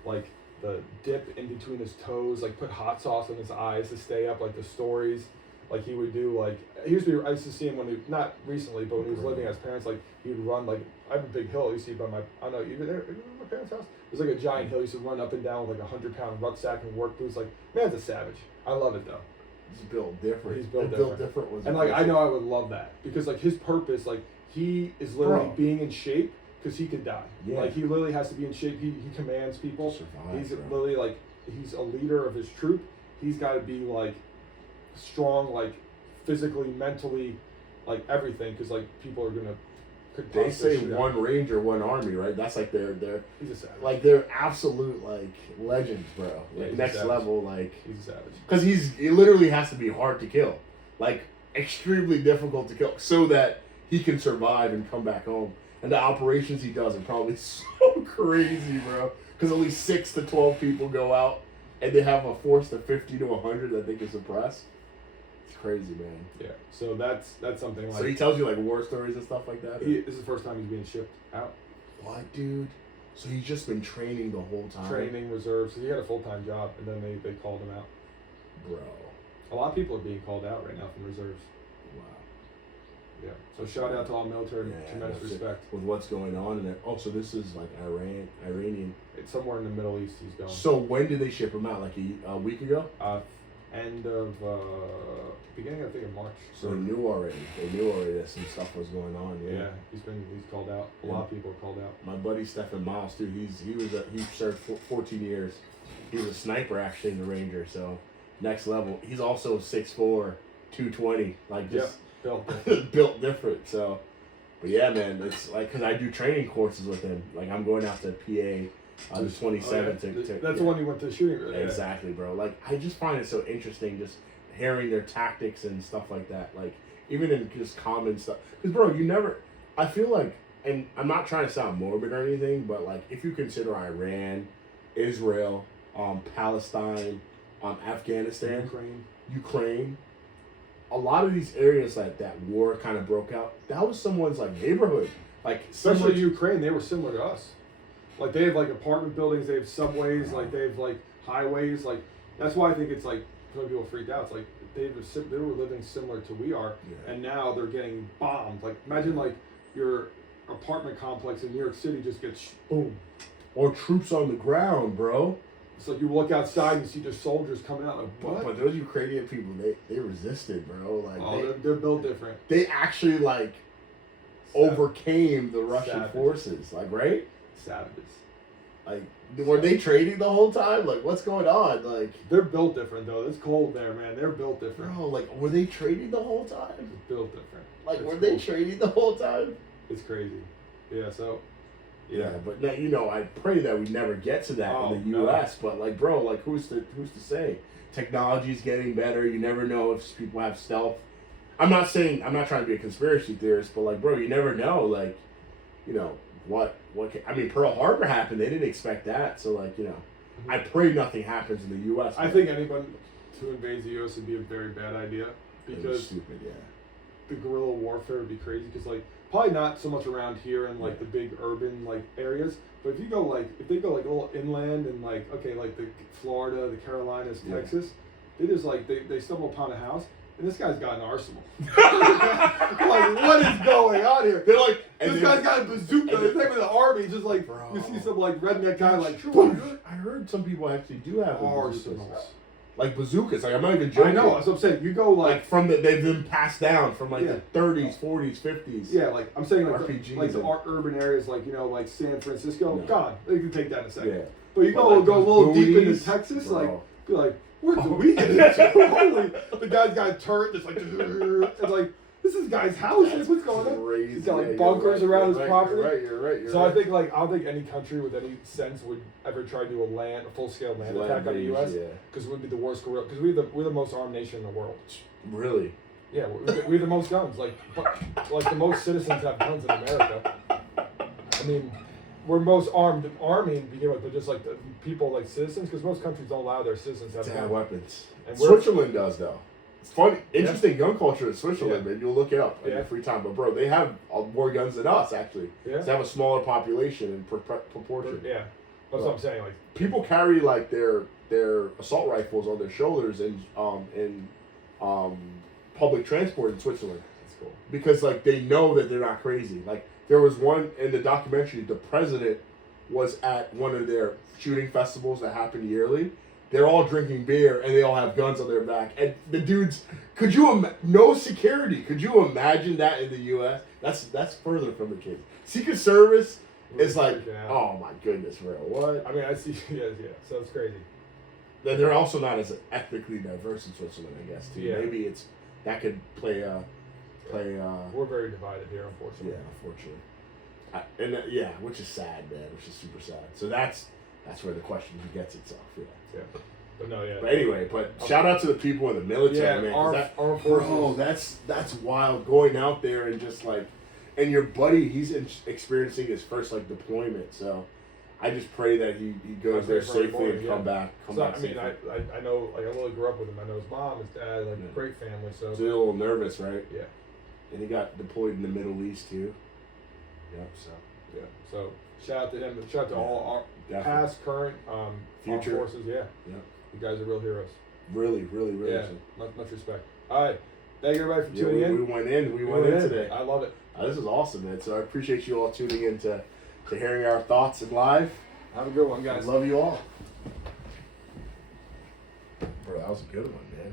like the dip in between his toes, like put hot sauce in his eyes to stay up, like the stories. Like he would do, like I used to see him when he, not recently, but when he was living at his parents, like he would run, like I have a big hill you see by my, I don't know, even there, my parents' house, there's like a giant hill. He used to run up and down with like 100-pound rucksack and work boots. Like, man's a savage. I love it though. He's built different. He's built different. And like I know I would love that because like his purpose, like he is literally being in shape because he could die. Yeah. Like he literally has to be in shape. He commands people. He's literally like he's a leader of his troop. He's got to be like strong, like physically, mentally, like everything, because like people are gonna. They say one Ranger, one Army, right? That's like they're he's a savage. Like they're absolute like legends, bro. Like next level, like he's a savage. Because he literally has to be hard to kill, like extremely difficult to kill, so that he can survive and come back home. And the operations he does are probably so crazy, bro. Because at least 6 to 12 people go out, and they have a force of 50 to 100 that they can suppress. It's crazy, man. Yeah. So that's something like. So he tells you like war stories and stuff like that. This is the first time he's being shipped out. What, dude? So he's just been training the whole time. Training reserves. So he had a full-time job, and then they called him out. Bro. A lot of people are being called out right now from reserves. Wow. Yeah. So shout out to all military. Tremendous respect. With what's going on in there. Oh, so this is like Iranian. It's somewhere in the Middle East he's going. So when did they ship him out? Like a week ago? End of beginning, I think, of March. So they knew already. They knew already that some stuff was going on. Yeah. He's called out. A lot of people are called out. My buddy Stephen Miles too. He served 14 years. He was a sniper actually in the Ranger. So next level. He's also 6'4", 220. Like just built different. So, but yeah, man, it's like because I do training courses with him. Like I'm going out to PA. I was 27 That's the one you went to shooting with. Exactly, bro. Like I just find it so interesting just hearing their tactics and stuff like that. Like even in just common stuff. Because bro, I feel like, and I'm not trying to sound morbid or anything, but like if you consider Iran, Israel, Palestine, Afghanistan, Ukraine, a lot of these areas that war kind of broke out, that was someone's like neighborhood. Like especially Ukraine, they were similar to us. Like they have like apartment buildings, they have subways, like they have like highways, like that's why I think it's like some people freaked out. It's like they were living similar to we are, and now they're getting bombed. Like imagine like your apartment complex in New York City just gets boom, or troops on the ground, bro. So you look outside and see just soldiers coming out. Like what? But those Ukrainian people, they resisted, bro. Like they're built different. They actually like overcame the Russian forces, like right. Savages. Like, were they trading the whole time? Like, what's going on? Like, they're built different though. It's cold there, man. They're built different. Bro, like, were they trading the whole time? It's built different. Like, were they trading the whole time? It's crazy. Yeah. So. Yeah, but now, you know, I pray that we never get to that in the U.S. But like, bro, like, who's to say? Technology's getting better. You never know if people have stealth I'm not trying to be a conspiracy theorist, but like, bro, you never know. Like, you know I mean, Pearl Harbor happened. They didn't expect that. So like, you know, I pray nothing happens in the U.S. I think anyone to invade the U.S. would be a very bad idea because stupid, yeah. The guerrilla warfare would be crazy because like probably not so much around here in like the big urban like areas, but if they go like a little inland and like like the Florida, the Carolinas, Texas, they just like they stumble upon a house and this guy's got an arsenal. Like, what is going on here? They're like, this guy's got a bazooka. It's like with the army, just like you see some like redneck guy like. I heard some people actually do have arsenals. Like bazookas, like I'm not even joking. I know, that's what I'm saying. You go like from they've been passed down from like the 30s, 40s, 50s. Yeah, like I'm saying, like RPGs, like the urban areas, like like San Francisco. No. God, they can take that in a second. Yeah. But you go a little deep into Texas, bro. like be like, where do we get into? Holy, the guy's got a turret that's like, it's like this is guy's house. Like, what's going on? He's got like bunkers around his property. You're right. So I think I don't think any country with any sense would ever try to do a full scale land attack on the U.S. because it would be the worst guerrilla. Because we're the most armed nation in the world. Really? Yeah, we have the most guns. Like the most citizens have guns in America. I mean, we're most armed army to begin with, but just like the people like citizens, because most countries don't allow their citizens to have weapons. And Switzerland does though. It's funny, interesting gun culture in Switzerland, man. You'll look it up in your free time. But bro, they have more guns than us actually. Yeah. They have a smaller population in proportion. Yeah, that's what I'm saying. Like people carry like their assault rifles on their shoulders in public transport in Switzerland. That's cool. Because like they know that they're not crazy. Like there was one in the documentary. The president was at one of their shooting festivals that happen yearly. They're all drinking beer and they all have guns on their back. And the dudes, no security. Could you imagine that in the U.S.? That's further from the case. Secret Service is like, oh my goodness, bro. What? I mean, I see. Yeah. So it's crazy. They're also not as ethnically diverse in Switzerland, I guess. Too. Yeah. Maybe that could play. We're very divided here, unfortunately. Yeah, unfortunately. Which is sad, man. Which is super sad. So that's where the question gets itself. Yeah. But no, yeah. But anyway, shout out to the people in the military, man. Armed bro, that's wild. Going out there and just like, and your buddy, he's experiencing his first like deployment. So I just pray that he goes there safely and come back. I mean, I know, like I really grew up with him. I know his mom, his dad, like great family. So he's a little nervous, right? Yeah. And he got deployed in the Middle East too. Yep. So shout out to him. Shout out to all our past, current, future forces. Yeah. You guys are real heroes. Really. Yeah. Much respect. All right. Thank you everybody for tuning in. We went in today. I love it. This is awesome, man. So I appreciate you all tuning in to hearing our thoughts and live. Have a good one, guys. I love you all. Bro, that was a good one, man.